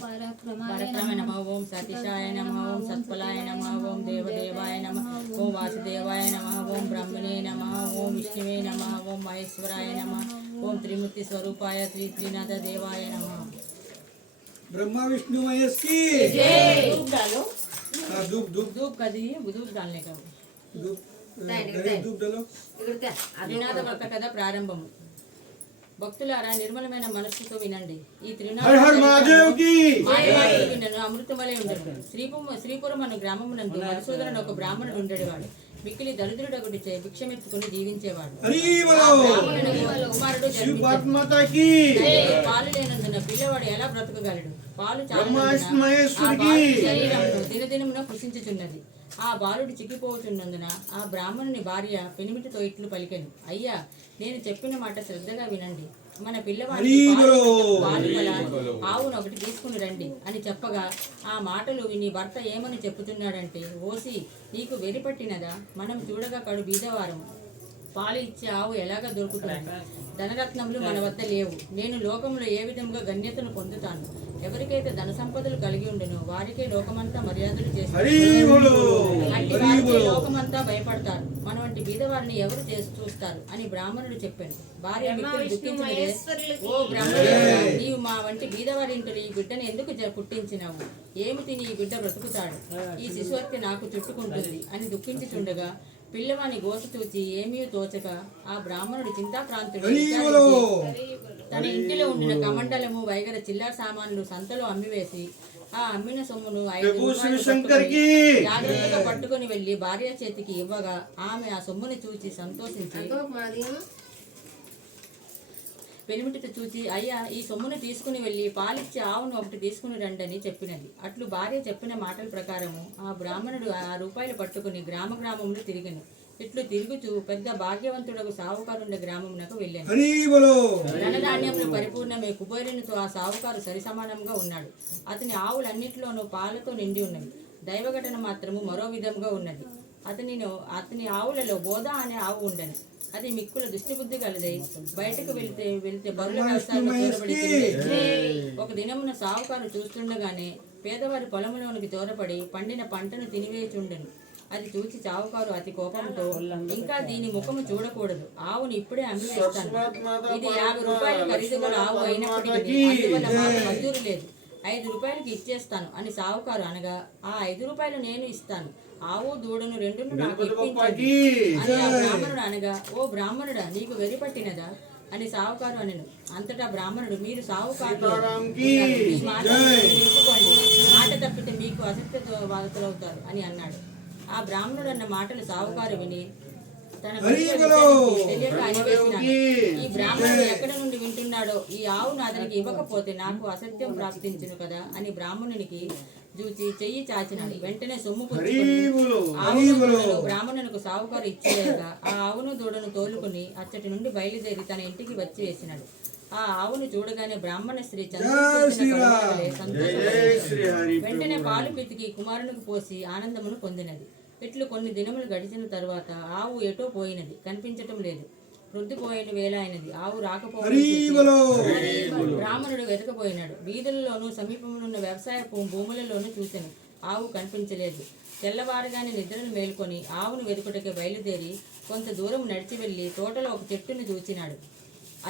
परक्रम नमः ओम सतीशाय नमः ओम सत्फलाय नमः ओम देवदेवाय नमः ओम वासुदेवाय नमः ओम ब्रह्मणे नमः ओम विष्णुवे नमः ओम महेश्वराय नमः ओम त्रिमूर्ति स्वरूपाय श्री त्रिनाथ देवाय नमः। ब्रह्मा विष्णु महेश की धूप डालो हाँ, धूप धूप धूप का दिए धूप डालने का धूप धूप डालो ఇక్కడ త్రినాథ వ్రత కథ ప్రారంభము. భక్తులారా నిర్మలమైన మనస్సుతో వినండి. ఈ हर हर महादेव की వినను అమృతం వలె ఉండడు. శ్రీపురం అను గ్రామమునందు మధుసూదనుడు ఒక బ్రాహ్మణుడు ఉండేవాడు. మిక్కిలి దరిద్రుడొకటి భిక్షమెత్తుకుని జీవించేవాడు. हरी बोलो కుమారుడు शिव पार्वती माता की పాలు లేనందున పిల్లవాడు ఎలా బ్రతకగలడు? పాలు ब्रह्मा చాలా विष्णु महेश्वर की శరీరంలో దినదినమున కృషించుచున్నది. ఆ బాలుడు చిక్కిపోతున్నందున ఆ బ్రాహ్మణుని భార్య పెనిమిటితో ఇట్లు పలికెను, అయ్యా, నేను చెప్పిన మాట శ్రద్ధగా వినండి. మన పిల్లవాడికి పాలు గల ఆవును ఒకటి తీసుకుని రండి అని చెప్పగా ఆ మాటలు విని భర్త ఏమని చెప్పుతున్నాడంటే, ఓసి నీకు వెరిపట్టినదా? మనం చూడగా కడు బీదవారం, పాలు ఇచ్చే ఆవు ఎలాగ దొరుకుతుంది? ధనరత్నములు మన వద్ద లేవు. నేను లోకంలో ఏ విధంగా గణ్యతను పొందుతాను? ఎవరికైతే ధన సంపదలు కలిగి ఉండెనో వారికే లోకమంతా మర్యాదలు చేస్తారు, అట్టి వారికే లోకమంతా భయపడతారు. మన వంటి బీదవారిని ఎవరు చూస్తారు అని బ్రాహ్మణుడు చెప్పాను. భార్య మిక్కులు దుఃఖించినదే, ఓ బ్రాహ్మణుడా, నీవు మా వంటి బీదవారి ఇంట్లో ఈ బిడ్డను ఎందుకు పుట్టించినావు? ఏమి తిని ఈ బిడ్డ బ్రతుకుతాడు? ఈ శిశుహత్య నాకు చుట్టుకుంటుంది అని దుఃఖించుచుండగా పిల్లవాని గోస చూచి ఏమీ తోచక ఆ బ్రాహ్మణుడు చింతాక్రాంతుడు తన ఇంటిలో ఉండిన కమండలము వైగర చిల్లర సామాన్లు సంతలో అమ్మివేసి ఆ అమ్మిన సొమ్మును 5 రూపాయలు జాగ్రత్తగా పట్టుకుని వెళ్లి భార్య చేతికి ఇవ్వగా ఆమె ఆ సొమ్ముని చూచి సంతోషించి పెనిమిటితో చూచి, అయ్యా ఈ సొమ్మును తీసుకుని వెళ్ళి పాలిచ్చి ఆవును ఒకటి తీసుకుని రండని చెప్పినది. అట్లు భార్య చెప్పిన మాటల ప్రకారము ఆ బ్రాహ్మణుడు ఆ రూపాయలు పట్టుకుని గ్రామంలో తిరిగను. ఇట్లు తిరుగుచూ పెద్ద భాగ్యవంతుడకు సావుకారుండే గ్రామమునకు వెళ్ళాను. ధనధాన్యములు పరిపూర్ణమే కుబేరునితో ఆ సావుకారు సరిసమానంగా ఉన్నాడు. అతని ఆవులన్నిటిలోనూ పాలతో నిండి ఉన్నది. దైవఘటన మాత్రము మరో విధంగా ఉన్నది. అతని ఆవులలో బోధ అనే ఆవు ఉండను. అది మిక్కుల దుష్టిబుద్ధి కలదై బయటకు వెళ్తే బరుల వ్యవసాయంలో చోరబడి ఒక దినమున సావుకారు చూస్తుండగానే పేదవారి పొలంలోనికి చోరపడి పండిన పంటను తినివేయుచుండెను. అది చూచి సావుకారు అతి కోపంతో, ఇంకా దీని ముఖము చూడకూడదు, ఆవును ఇప్పుడే అమ్మివేస్తాను. ఇది 50 రూపాయలు ఖరీదు గల ఆవు అయినప్పటికీ అందువల్ల మాకు మంజూరు లేదు, 5 రూపాయలకి ఇచ్చేస్తాను అని సావుకారు అనగా, ఆ 5 రూపాయలు నేను ఇస్తాను, ఆవు దూడను రెండును నాకు ఇప్పించండి అని ఆ బ్రాహ్మణుడు అనగా, ఓ బ్రాహ్మణుడా, నీకు వెరిపట్టినదా అని సావుకారు అనెను. అంతటా బ్రాహ్మణుడు, మీరు సావుకారు నిలుపుకోండి, మాట తప్పితే మీకు అసత్య బాధితులవుతారు అని అన్నాడు. ఆ బ్రాహ్మణుడు అన్న మాటలు సావుకారు విని తన తెలియక అనివేసినాడు. ఈ బ్రాహ్మణుడు ఎక్కడి నుండి వింటున్నాడో, ఈ ఆవును అతనికి ఇవ్వకపోతే నాకు అసత్యం ప్రాప్తించును కదా అని బ్రాహ్మణునికి చూచి చెయ్యి చాచినాడు. వెంటనే సొమ్ము పుచ్చుకొని ఆవును బ్రాహ్మణునికి సావుకారు ఇచ్చేయగా ఆ ఆవును దూడను తోలుకుని అచ్చటి నుండి బయలుదేరి తన ఇంటికి వచ్చి వేసినాడు. ఆ ఆవును చూడగానే బ్రాహ్మణ స్త్రీ సంతోషపడి వెంటనే పాలు పితికి కుమారునికి పోసి ఆనందమును పొందినది. ఇట్లు కొన్ని దినములు గడిచిన తరువాత ఆవు ఎటో పోయినది, కనిపించటం లేదు. వృద్ధిపోయిన వేళ అయినది. ఆవు రాకపోవడం బ్రాహ్మణుడు వెతకపోయినాడు. వీధులలోనూ సమీపంలో వ్యవసాయ భూములలోనూ చూశాను, ఆవు కనిపించలేదు. తెల్లవారుగానే నిద్రను మేల్కొని ఆవును వెతుకుటకే బయలుదేరి కొంత దూరం నడిచి వెళ్ళి తోటలో ఒక చెట్టును చూచినాడు.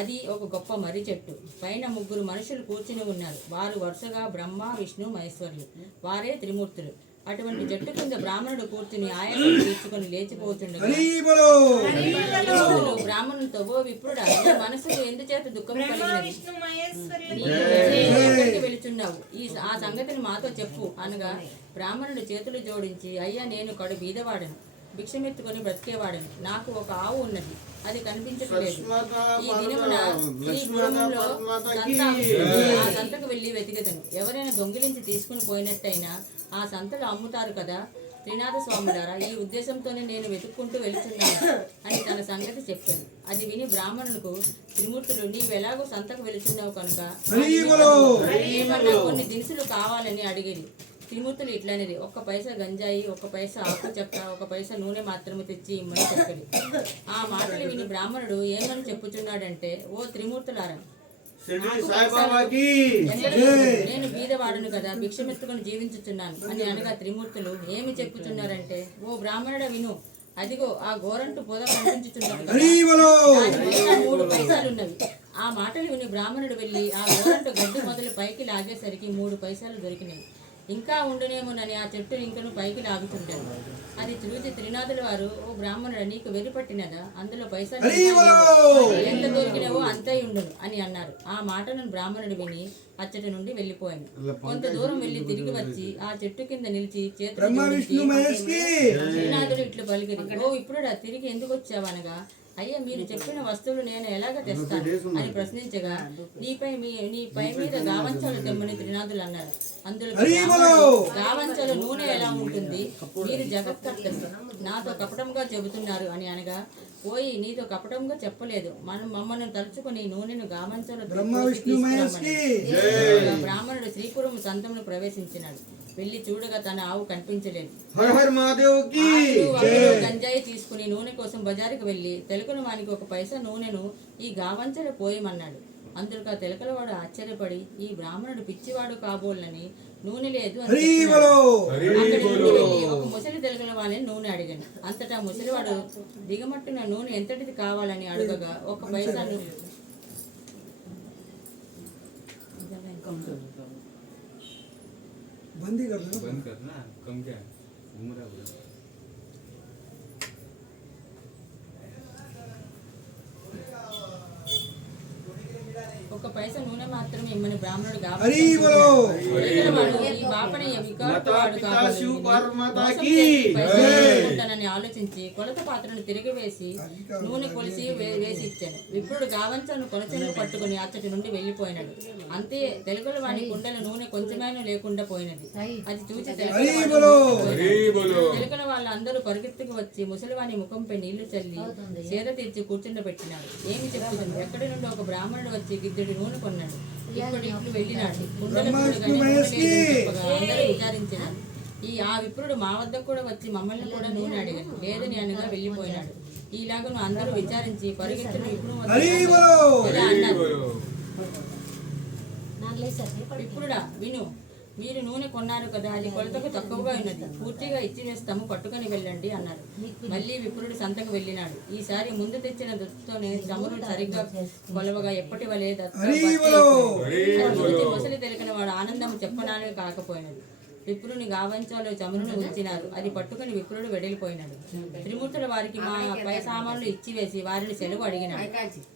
అది ఒక గొప్ప మర్రి చెట్టు. పైన 3 మనుషులు కూర్చుని ఉన్నారు. వారు వరుసగా బ్రహ్మ, విష్ణు, మహేశ్వరులు. వారే త్రిమూర్తులు. అటువంటి చెట్టు కింద బ్రాహ్మణుడు కూర్చుని ఆయాసం తీర్చుకొని లేచిపోతుండగా బ్రాహ్మణులతో, ఓ విప్రుడా, నీ మనసుకు ఎందుచేత దుఃఖం కలిగినది? ఎక్కడికి వెళుచున్నావు? ఆ సంగతిని మాతో చెప్పు అనగా బ్రాహ్మణుడు చేతులు జోడించి, అయ్యా, నేను కడు బీదవాడను, భిక్షమెత్తుకొని బ్రతికేవాడను. నాకు ఒక ఆవు ఉన్నది, అది కనిపించట్లేదు. ఈ దినమున ఈ గృహంలో ఆ సంతకు వెళ్ళి వెతికెదను. ఎవరైనా దొంగిలించి తీసుకుని పోయినట్టయినా ఆ సంతలు అమ్ముతారు కదా. త్రినాథ స్వాములారా, ఈ ఉద్దేశంతోనే నేను వెతుక్కుంటూ వెళుతున్నాను అని తన సంగతి చెప్పాను. అది విని బ్రాహ్మణులకు త్రిమూర్తులు, నీవెలాగో సంతకు వెళుతున్నావు కనుక ఏమన్నా కొన్ని దినుసులు కావాలని అడిగేది. త్రిమూర్తులు ఇట్లనేది, 1 పైసా గంజాయి, 1 పైసా ఆకు చెక్క, 1 పైసా నూనె మాత్రమే తెచ్చి ఇమ్మని చెప్పాడు. ఆ మాటలు విని బ్రాహ్మణుడు ఏమని చెప్పుచున్నాడంటే, ఓ త్రిమూర్తులారా, నేను బీదవాడును కదా, భిక్షమెత్తుకొని జీవించుచున్నాను అని అనగా త్రిమూర్తులు ఏమి చెప్పుచున్నారంటే, ఓ బ్రాహ్మణుడ విను, అదిగో ఆ గోరంటు పొద కనిపించుచున్నది, 3 పైసలున్నవి. ఆ మాటలు విని బ్రాహ్మణుడు వెళ్ళి ఆ గోరంటు గడ్డి మొదలు పైకి లాగేసరికి 3 పైసలు దొరికినాయి. ఇంకా ఉండునేమోనని ఆ చెట్టును ఇంకను పైకి లాగుతుంటాను. అది చూసి త్రినాథుల వారు, ఓ బ్రాహ్మణుడు, నీకు వెరిపట్టినదా? అందులో పైసలు ఎంత దొరికినవో అంతే ఉండును అని అన్నారు. ఆ మాటను బ్రాహ్మణుడు విని అచ్చటి నుండి వెళ్ళిపోయాను. కొంత దూరం వెళ్ళి తిరిగి వచ్చి ఆ చెట్టు కింద నిలిచి చేతులు జోడించి త్రినాథుడు ఇట్లు పలికిరి, ఓ ఇప్పుడుడా, తిరిగి ఎందుకు వచ్చావు అనగా, అయ్యా మీరు చెప్పిన వస్తువులు నేను ఎలాగ తెస్తాను అని ప్రశ్నించగా నీ పై మీద గావంచాలు తెమ్మని త్రినాథులు అన్నారు. అందులో గావంచలు నూనె ఎలా ఉంటుంది, మీరు జగత్కర్తలు నాతో కపటంగా చెబుతున్నారు అని అనగా, పోయి నీతో కపటంగా చెప్పలేదు, మమ్మల్ని తలుచుకుని నూనెను గావంచలో బ్రాహ్మణుడు శ్రీపురం సంతమును ప్రవేశించినాడు. వెళ్లి చూడగా తన ఆవు కనిపించలేదు. గంజాయి తీసుకుని నూనె కోసం బజారుకు వెళ్లి తెలకల వానికి 1 పైసా నూనెను ఈ గావంచలో పోయమన్నాడు. అందుకు ఆ తెలకలవాడు ఆశ్చర్యపడి ఈ బ్రాహ్మణుడు పిచ్చివాడు కాబోలని నూనె లేదు అని అక్కడి నుండి వెళ్ళి ఒక ముసలి తెలకల వాని నూనె అడిగాను. అంతటా ముసలివాడు దిగమట్టున నూనె ఎంతటిది కావాలని అడగగా 1 పైసా बंद करना कम क्या उम्र है 1 పైసా నూనె మాత్రం ఇమ్మని బ్రాహ్మణుడు గాబని ఆలోచించి కొలత పాత్రను తిరిగి వేసి నూనె కొలిసి వేసి ఇచ్చాను. విప్రుడు గావంచను కొలచెను పట్టుకుని అచ్చటి నుండి వెళ్లిపోయినాడు. అంతే తెలుగుల వాడి కుండల నూనె కొంచెమైనా లేకుండా పోయినది. అది చూసి తెలుగుల వాళ్ళందరూ పరుగెత్తుకు వచ్చి ముసలివాని ముఖంపై నీళ్లు చల్లి సేద తీర్చి కూర్చుండబెట్టినాడు. ఏమి చెప్పుతుంది, ఎక్కడి నుండి ఒక బ్రాహ్మణుడు వచ్చి గిద్దెడి నూనె కొన్నాడు. ఇప్పుడు ఇంట్లో వెళ్ళినాడు. అందరూ విచారించినాడు. ఆ విప్రుడు మా వద్ద కూడా వచ్చి మమ్మల్ని కూడా నూనె అడిగాడు. లేదని అనగా వెళ్ళిపోయినాడు. ఈలాగను అందరూ విచారించి పరిగెత్తిన విప్రుడా విను, మీరు నూనె కొన్నారు కదా, అది కొలతకు తక్కువగా ఉన్నది, పూర్తిగా ఇచ్చివేస్తాము, పట్టుకొని వెళ్ళండి అన్నారు. మళ్ళీ విప్రుడు సంతకు వెళ్ళినాడు. ఈసారి ముందు తెచ్చిన దుస్తుతోనే చమురు సరిగ్గా కొలవగా ఎప్పటి వలె ముసలి తెలికిన వాడు ఆనందం చెప్పనానే కాకపోయినది. విప్రుని గావంచాలో చమురును ఉంచినారు. అది పట్టుకుని విప్రుడు వెడలిపోయినాడు. త్రిమూర్తుల వారికి మా పై సామాన్లు ఇచ్చివేసి వారిని సెలవు అడిగినాడు.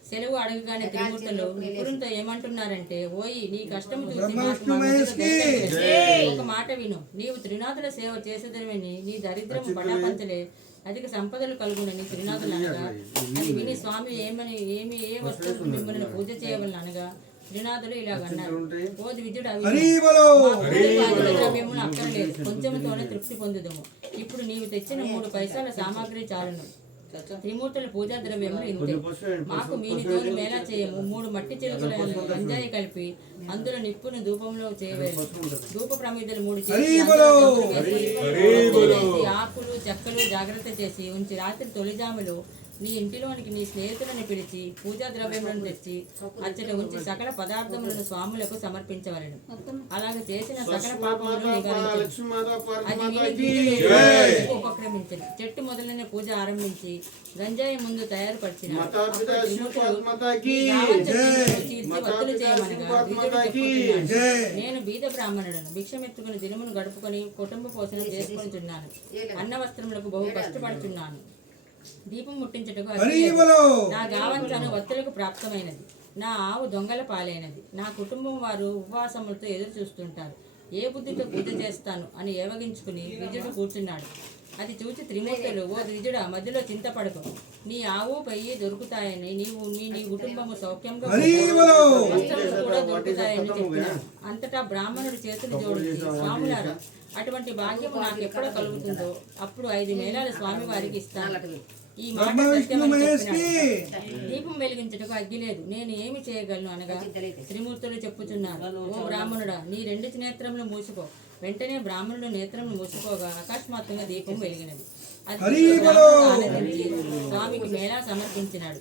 సెలవు అడగగానే త్రిమూర్తులు విప్రునితో ఏమంటున్నారంటే, ఓయి నీ కష్టం చూసి ఒక మాట విను, నీవు త్రినాథుల సేవ చేసేదనివని నీ దరిద్రము పటాపంచలే అధిక సంపదలు కలుగునని త్రినాథులు అనగా, అది విని స్వామి ఏ వస్తువు మిమ్మల్ని పూజ చేయవలని అనగా త్రినాథులు ఇలాగన్నారు, ఓ ద్విజుడు ద్రవ్యమును అక్కర్లేదు, కొంచెంతోనే తృప్తి పొందుదము. ఇప్పుడు నీవు తెచ్చిన 3 పైసల సామాగ్రి చాలును. త్రిమూర్తుల పూజా ద్రవ్యములు ఇంతే. మాకు మీనితోను మేళా చేయము. 3 మట్టి చిలుకల గంజాయి కలిపి అందులో నిప్పును ధూపంలో చేయవేరు. ధూప ప్రమిదలు 3 చేసి ఆకులు చెక్కలు జాగ్రత్త చేసి ఉంచి రాత్రి తొలిజాములో నీ ఇంటిలోనికి నీ స్నేహితులను పిలిచి పూజా ద్రవ్యములను తెచ్చి అచ్చట ఉంచి సకల పదార్థములను స్వాములకు సమర్పించవలెను. అలాగే చేసిన సకల పాపములను నివారించు. అది ఉపక్రమించను. చెట్టు మొదలైన పూజ ఆరంభించి గంజాయి ముందు తయారుపరిచిన వత్తులు చేయమనగా నేను బీద బ్రాహ్మణుడను, భిక్షమెత్తుకుని దినమును గడుపుకొని కుటుంబ పోషణ చేసుకొనిచున్నాను. అన్న వస్త్రములకు బహు కష్టపడుచున్నాను. దీపం ముట్టించుటకు నా గావంచను వత్తులకు ప్రాప్తమైనది. నా ఆవు దొంగల పాలైనది. నా కుటుంబం వారు ఉపవాసములతో ఎదురు చూస్తుంటారు. ఏ బుద్ధితో పూజ చేస్తాను అని ఏవగించుకుని ద్విజుడు కూర్చున్నాడు. అది చూచి త్రిమూర్తులు, ఓ ద్విజుడా, మధ్యలో చింతపడకు, నీ ఆవు పెయ్యి దొరుకుతాయని నీ కుటుంబము సౌఖ్యంగా వస్త్రములు కూడా దొరుకుతాయని చెప్పినాడు. అంతటా బ్రాహ్మణుడు చేతులు జోడించి, స్వాములారా, అటువంటి భాగ్యము నాకు ఎక్కడ కలుగుతుందో అప్పుడు 5 మేళాలు స్వామి వారికి ఇస్తాను. ఈ మాట సత్యమని చెప్పినాడు. దీపం వెలిగించుటకు అగ్గి లేదు, నేను ఏమి చేయగలను అనగా త్రిమూర్తులు చెప్పుచున్నారు, ఓ బ్రాహ్మణుడా, నీ 2 నేత్రములు మూసుకో. వెంటనే బ్రాహ్మణుడు నేత్రములు మూసుకోగా అకస్మాత్తుగా దీపం వెలిగినది. ఆనందించి స్వామికి మేళా సమర్పించినాడు.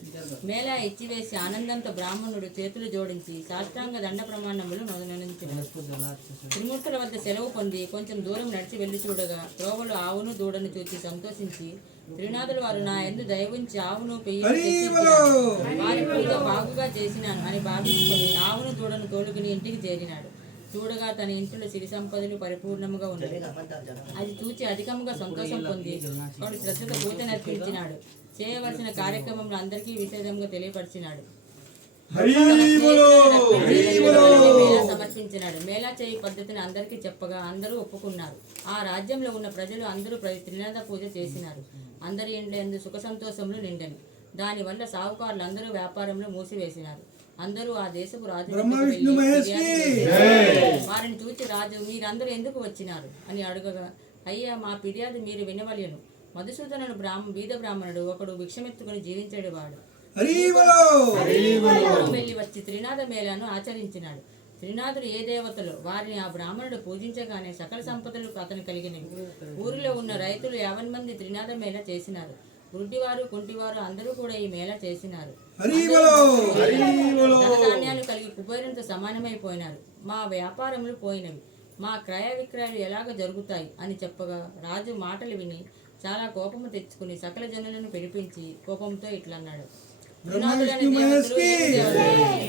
మేళా ఇచ్చివేసి ఆనందంతో బ్రాహ్మణుడు చేతులు జోడించి సాష్టాంగ దండ ప్రమాణములు నొందించినాడు. త్రిమూర్తుల వద్ద సెలవు పొంది కొంచెం దూరం నడిచి వెళ్లి చూడగా త్రోవలు ఆవును దూడను చూచి సంతోషించి, త్రినాథులు వారు నా యందు దయవుంచి ఆవును పెయ్యి వారి పూజ బాగుగా చేసినాను అని భావించుకుని ఆవును దూడను తోలుకుని ఇంటికి చేరినాడు. చూడగా తన ఇంట్లో సిరి సంపదలు పరిపూర్ణముగా ఉన్నది. అది చూచి అధికముగా సంతోషం పొంది వాడు శ్రద్ధతో పూజ నర్పించినాడు. చేయవలసిన కార్యక్రమంలో అందరికీ విశేషంగా తెలియపరిచినాడు. సమర్పించినాడు. మేళా చేయి పద్ధతిని అందరికీ చెప్పగా అందరూ ఒప్పుకున్నారు. ఆ రాజ్యంలో ఉన్న ప్రజలు అందరూ త్రినాథ పూజ చేసినారు. అందరి ఇండ్లందు సుఖ సంతోషములు నిండెను. దానివల్ల సావుకారులందరూ వ్యాపారంలో మూసివేసినారు. అందరూ ఆ దేశపు రాజు వారిని చూచి రాజు, మీరందరూ ఎందుకు వచ్చినారు అని అడగగా, అయ్యా మా ఫిర్యాదు మీరు వినవలెను. మధుసూదనుడు బీద బ్రాహ్మణుడు ఒకడు భిక్షమెత్తుకుని జీవించేవాడు. వెళ్ళి వచ్చి త్రినాథ మేళాను ఆచరించినాడు. త్రినాథుడు ఏ దేవతలు వారిని ఆ బ్రాహ్మణుడు పూజించగానే సకల సంపదలు అతను కలిగినవి. ఊరిలో ఉన్న రైతులు 50 మంది త్రినాథ మేళ చేసినారు. గుడ్డివారు కుంటివారు అందరూ కూడా ఈ మేళ చేసినారు. ధనధాన్యాలు కలిగి కుబేరునితో సమానమైపోయినారు. మా వ్యాపారములు పోయినవి, మా క్రయ విక్రయాలు ఎలాగ జరుగుతాయి అని చెప్పగా రాజు మాటలు విని చాలా కోపము తెచ్చుకుని సకల జనులను పిలిపించి కోపంతో ఇట్లన్నాడు,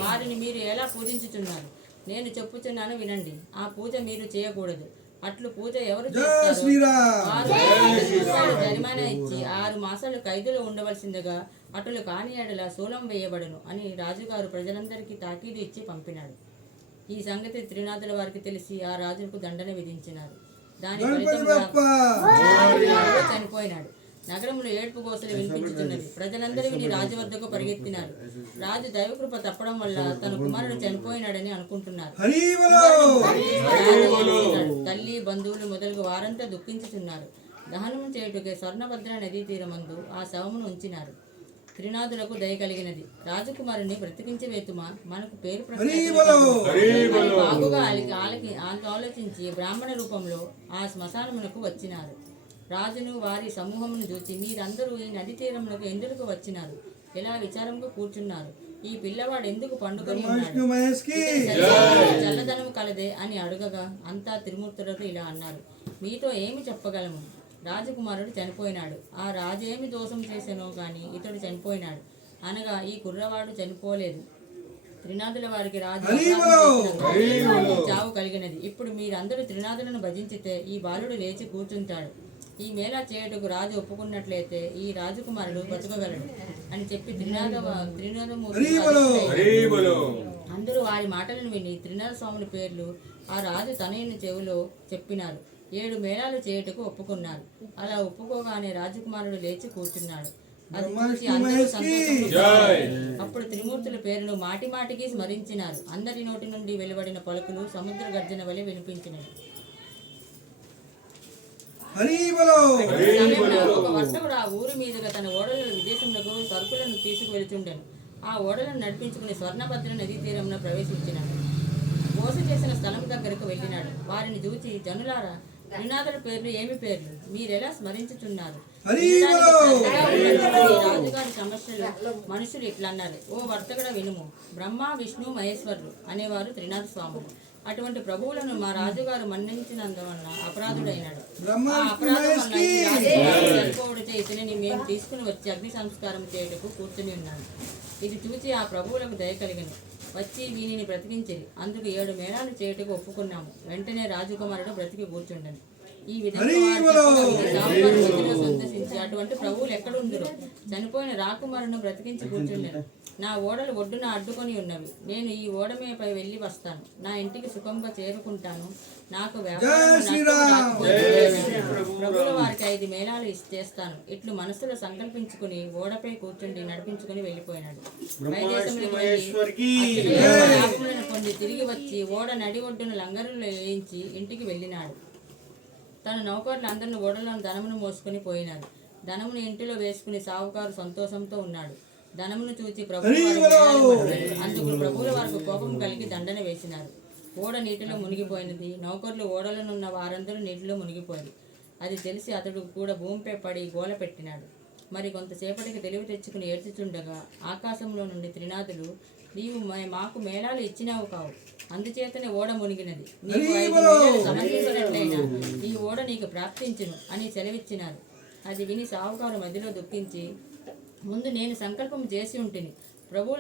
వారిని మీరు ఎలా పూజించుచున్నారు? నేను చెప్పుచున్నాను వినండి. ఆ పూజ మీరు చేయకూడదు. అట్లు పూజ ఎవరు చేస్తారో జరిమానా ఇచ్చి 6 మాసాలు ఖైదులో ఉండవలసిందిగా, అటులు కాని ఎడల శూలం వేయబడును అని రాజుగారు ప్రజలందరికీ తాకీదు ఇచ్చి పంపినాడు. ఈ సంగతి త్రినాథుల వారికి తెలిసి ఆ రాజుకు దండన విధించినారు. దాని ఫలితంగా చనిపోయినాడు. నగరంలో ఏడ్పు గోసలు వినిపించుతున్నది. ప్రజలందరూ విని రాజు వద్దకు పరిగెత్తినారు. రాజు దైవకృప తప్పడం వల్ల తన కుమారుడు చనిపోయినాడని అనుకుంటున్నారు. తల్లి బంధువులు మొదలుగు వారంతా దుఃఖించుతున్నారు. దహనం చేయుటకే స్వర్ణభద్ర నదీ తీరమందు ఆ శవమును ఉంచినారు. త్రినాథులకు దయ కలిగినది. రాజకుమారుని బ్రతికించి వేతుమా, మనకు పేరు బాగుగా ఆలోచించి బ్రాహ్మణ రూపంలో ఆ శ్మశానమునకు వచ్చినారు. రాజును వారి సమూహమును చూచి, మీరందరూ ఈ నది తీరమునకు ఎందుకు వచ్చినారు? ఎలా విచారంగా కూర్చున్నారు? ఈ పిల్లవాడు ఎందుకు పండుకొని ఉన్నాడు? చల్లదనము కలదే అని అడగగా అంతా త్రిమూర్తులకు ఇలా అన్నారు, మీతో ఏమి చెప్పగలము? రాజకుమారుడు చనిపోయినాడు. ఆ రాజు ఏమి దోషం చేశానో కానీ ఇతడు చనిపోయినాడు అనగా ఈ కుర్రవాడు చనిపోలేదు. త్రినాథుల వారికి రాజు చావు కలిగినది. ఇప్పుడు మీరందరూ త్రినాథులను భజించితే ఈ బాలుడు లేచి కూర్చుంటాడు. ఈ మేళా చేయుటకు రాజు ఒప్పుకున్నట్లయితే ఈ రాజకుమారుడు బతకగలడు అని చెప్పి త్రినాథమూర్తి అందరూ వారి మాటలను విని త్రినాథ స్వాముల పేర్లు ఆ రాజు తనయుని చెవిలో చెప్పినారు. 7 మేళాలు చేయుటకు ఒప్పుకున్నారు. అలా ఒప్పుకోగానే రాజకుమారుడు లేచి కూర్చున్నాడు. అది చూసి అందరూ సంతోషంగా అప్పుడు త్రిమూర్తుల పేరును మాటి మాటికి స్మరించినారు. అందరి నోటి నుండి వెలువడిన పలుకులు సముద్ర గర్జన వలె వినిపించినవి. ఒక వర్తకుడు ఆ ఊరి మీదుగా తన ఓడలను విదేశంలో సరుకులను తీసుకువెళుచుండెను. ఆ ఓడలను నడిపించుకుని స్వర్ణభద్ర నదీ తీరంలో ప్రవేశించినాడు. మోస చేసిన స్థలం దగ్గరకు వెళ్ళినాడు. వారిని చూచి, జనులారా, త్రినాథుల పేర్లు ఏమి పేర్లు? మీరెలా స్మరించుచున్నారు? రాజుగారి సమస్యలు మనుషులు ఇట్లన్నారు, ఓ వర్తకుడ వినుము. బ్రహ్మ విష్ణు మహేశ్వరులు అనేవారు త్రినాథ స్వాములు. అటువంటి ప్రభువులను మా రాజుగారు మన్నించినందువల్ల అపరాధుడైనాడు. ఆ అపరాధం వల్ల చనిపోవడితే ఇతనిని మేము తీసుకుని వచ్చి అగ్ని సంస్కారం చేయుటకు కూర్చుని ఉన్నాను. ఇది చూచి ఆ ప్రభువులకు దయ కలిగింది. వచ్చి వీనిని బ్రతికించిరి. అందుకు 7 మేళాలు చేయుటకు ఒప్పుకున్నాము. వెంటనే రాజకుమారుడు బ్రతికి కూర్చుండను. ఈ విధంగా సందర్శించి, అటువంటి ప్రభువులు ఎక్కడుందరో చనిపోయిన రాకుమారును బ్రతికించి కూర్చుండెను. నా ఓడలు ఒడ్డున అడ్డుకొని ఉన్నవి. నేను ఈ ఓడమేపై వెళ్ళి వస్తాను. నా ఇంటికి సుఖంగా చేరుకుంటాను. నాకు ప్రభువుల వారికి 5 మేళాలు చేస్తాను. ఇట్లు మనసులో సంకల్పించుకుని ఓడపై కూర్చుండి నడిపించుకుని వెళ్ళిపోయినాడు. లాభములను పొంది తిరిగి వచ్చి ఓడ నడి ఒడ్డున లంగరులో వేయించి ఇంటికి వెళ్ళినాడు. తన నౌకర్లు అందరిని ఓడలోని ధనమును మోసుకొని పోయినారు. ధనమును ఇంటిలో వేసుకుని సావుకారు సంతోషంతో ఉన్నాడు. ధనమును చూచి అందుకు ప్రభువుల వారికి కోపం కలిగి దండన వేసినారు. ఓడ నీటిలో మునిగిపోయినది. నౌకర్లు ఓడలనున్న వారందరూ నీటిలో మునిగిపోయారు. అది తెలిసి అతడు కూడా భూమిపై పడి గోల పెట్టినాడు. మరి కొంతసేపటికి తెలివి తెచ్చుకుని ఏడ్చుచుండగా ఆకాశంలో నుండి త్రినాథులు, నీవు మాకు మేళాలు ఇచ్చినావు కావు, అందుచేతనే ఓడ మునిగినది. నీవు 5 మేళాలు సమర్పించినట్లయినా ఈ ఓడ నీకు ప్రాప్తించును అని సెలవిచ్చినారు. అది విని సావుకారు మధ్యలో దుఃఖించి, ముందు నేను సంకల్పం చేసి ఉంటిని. ప్రభు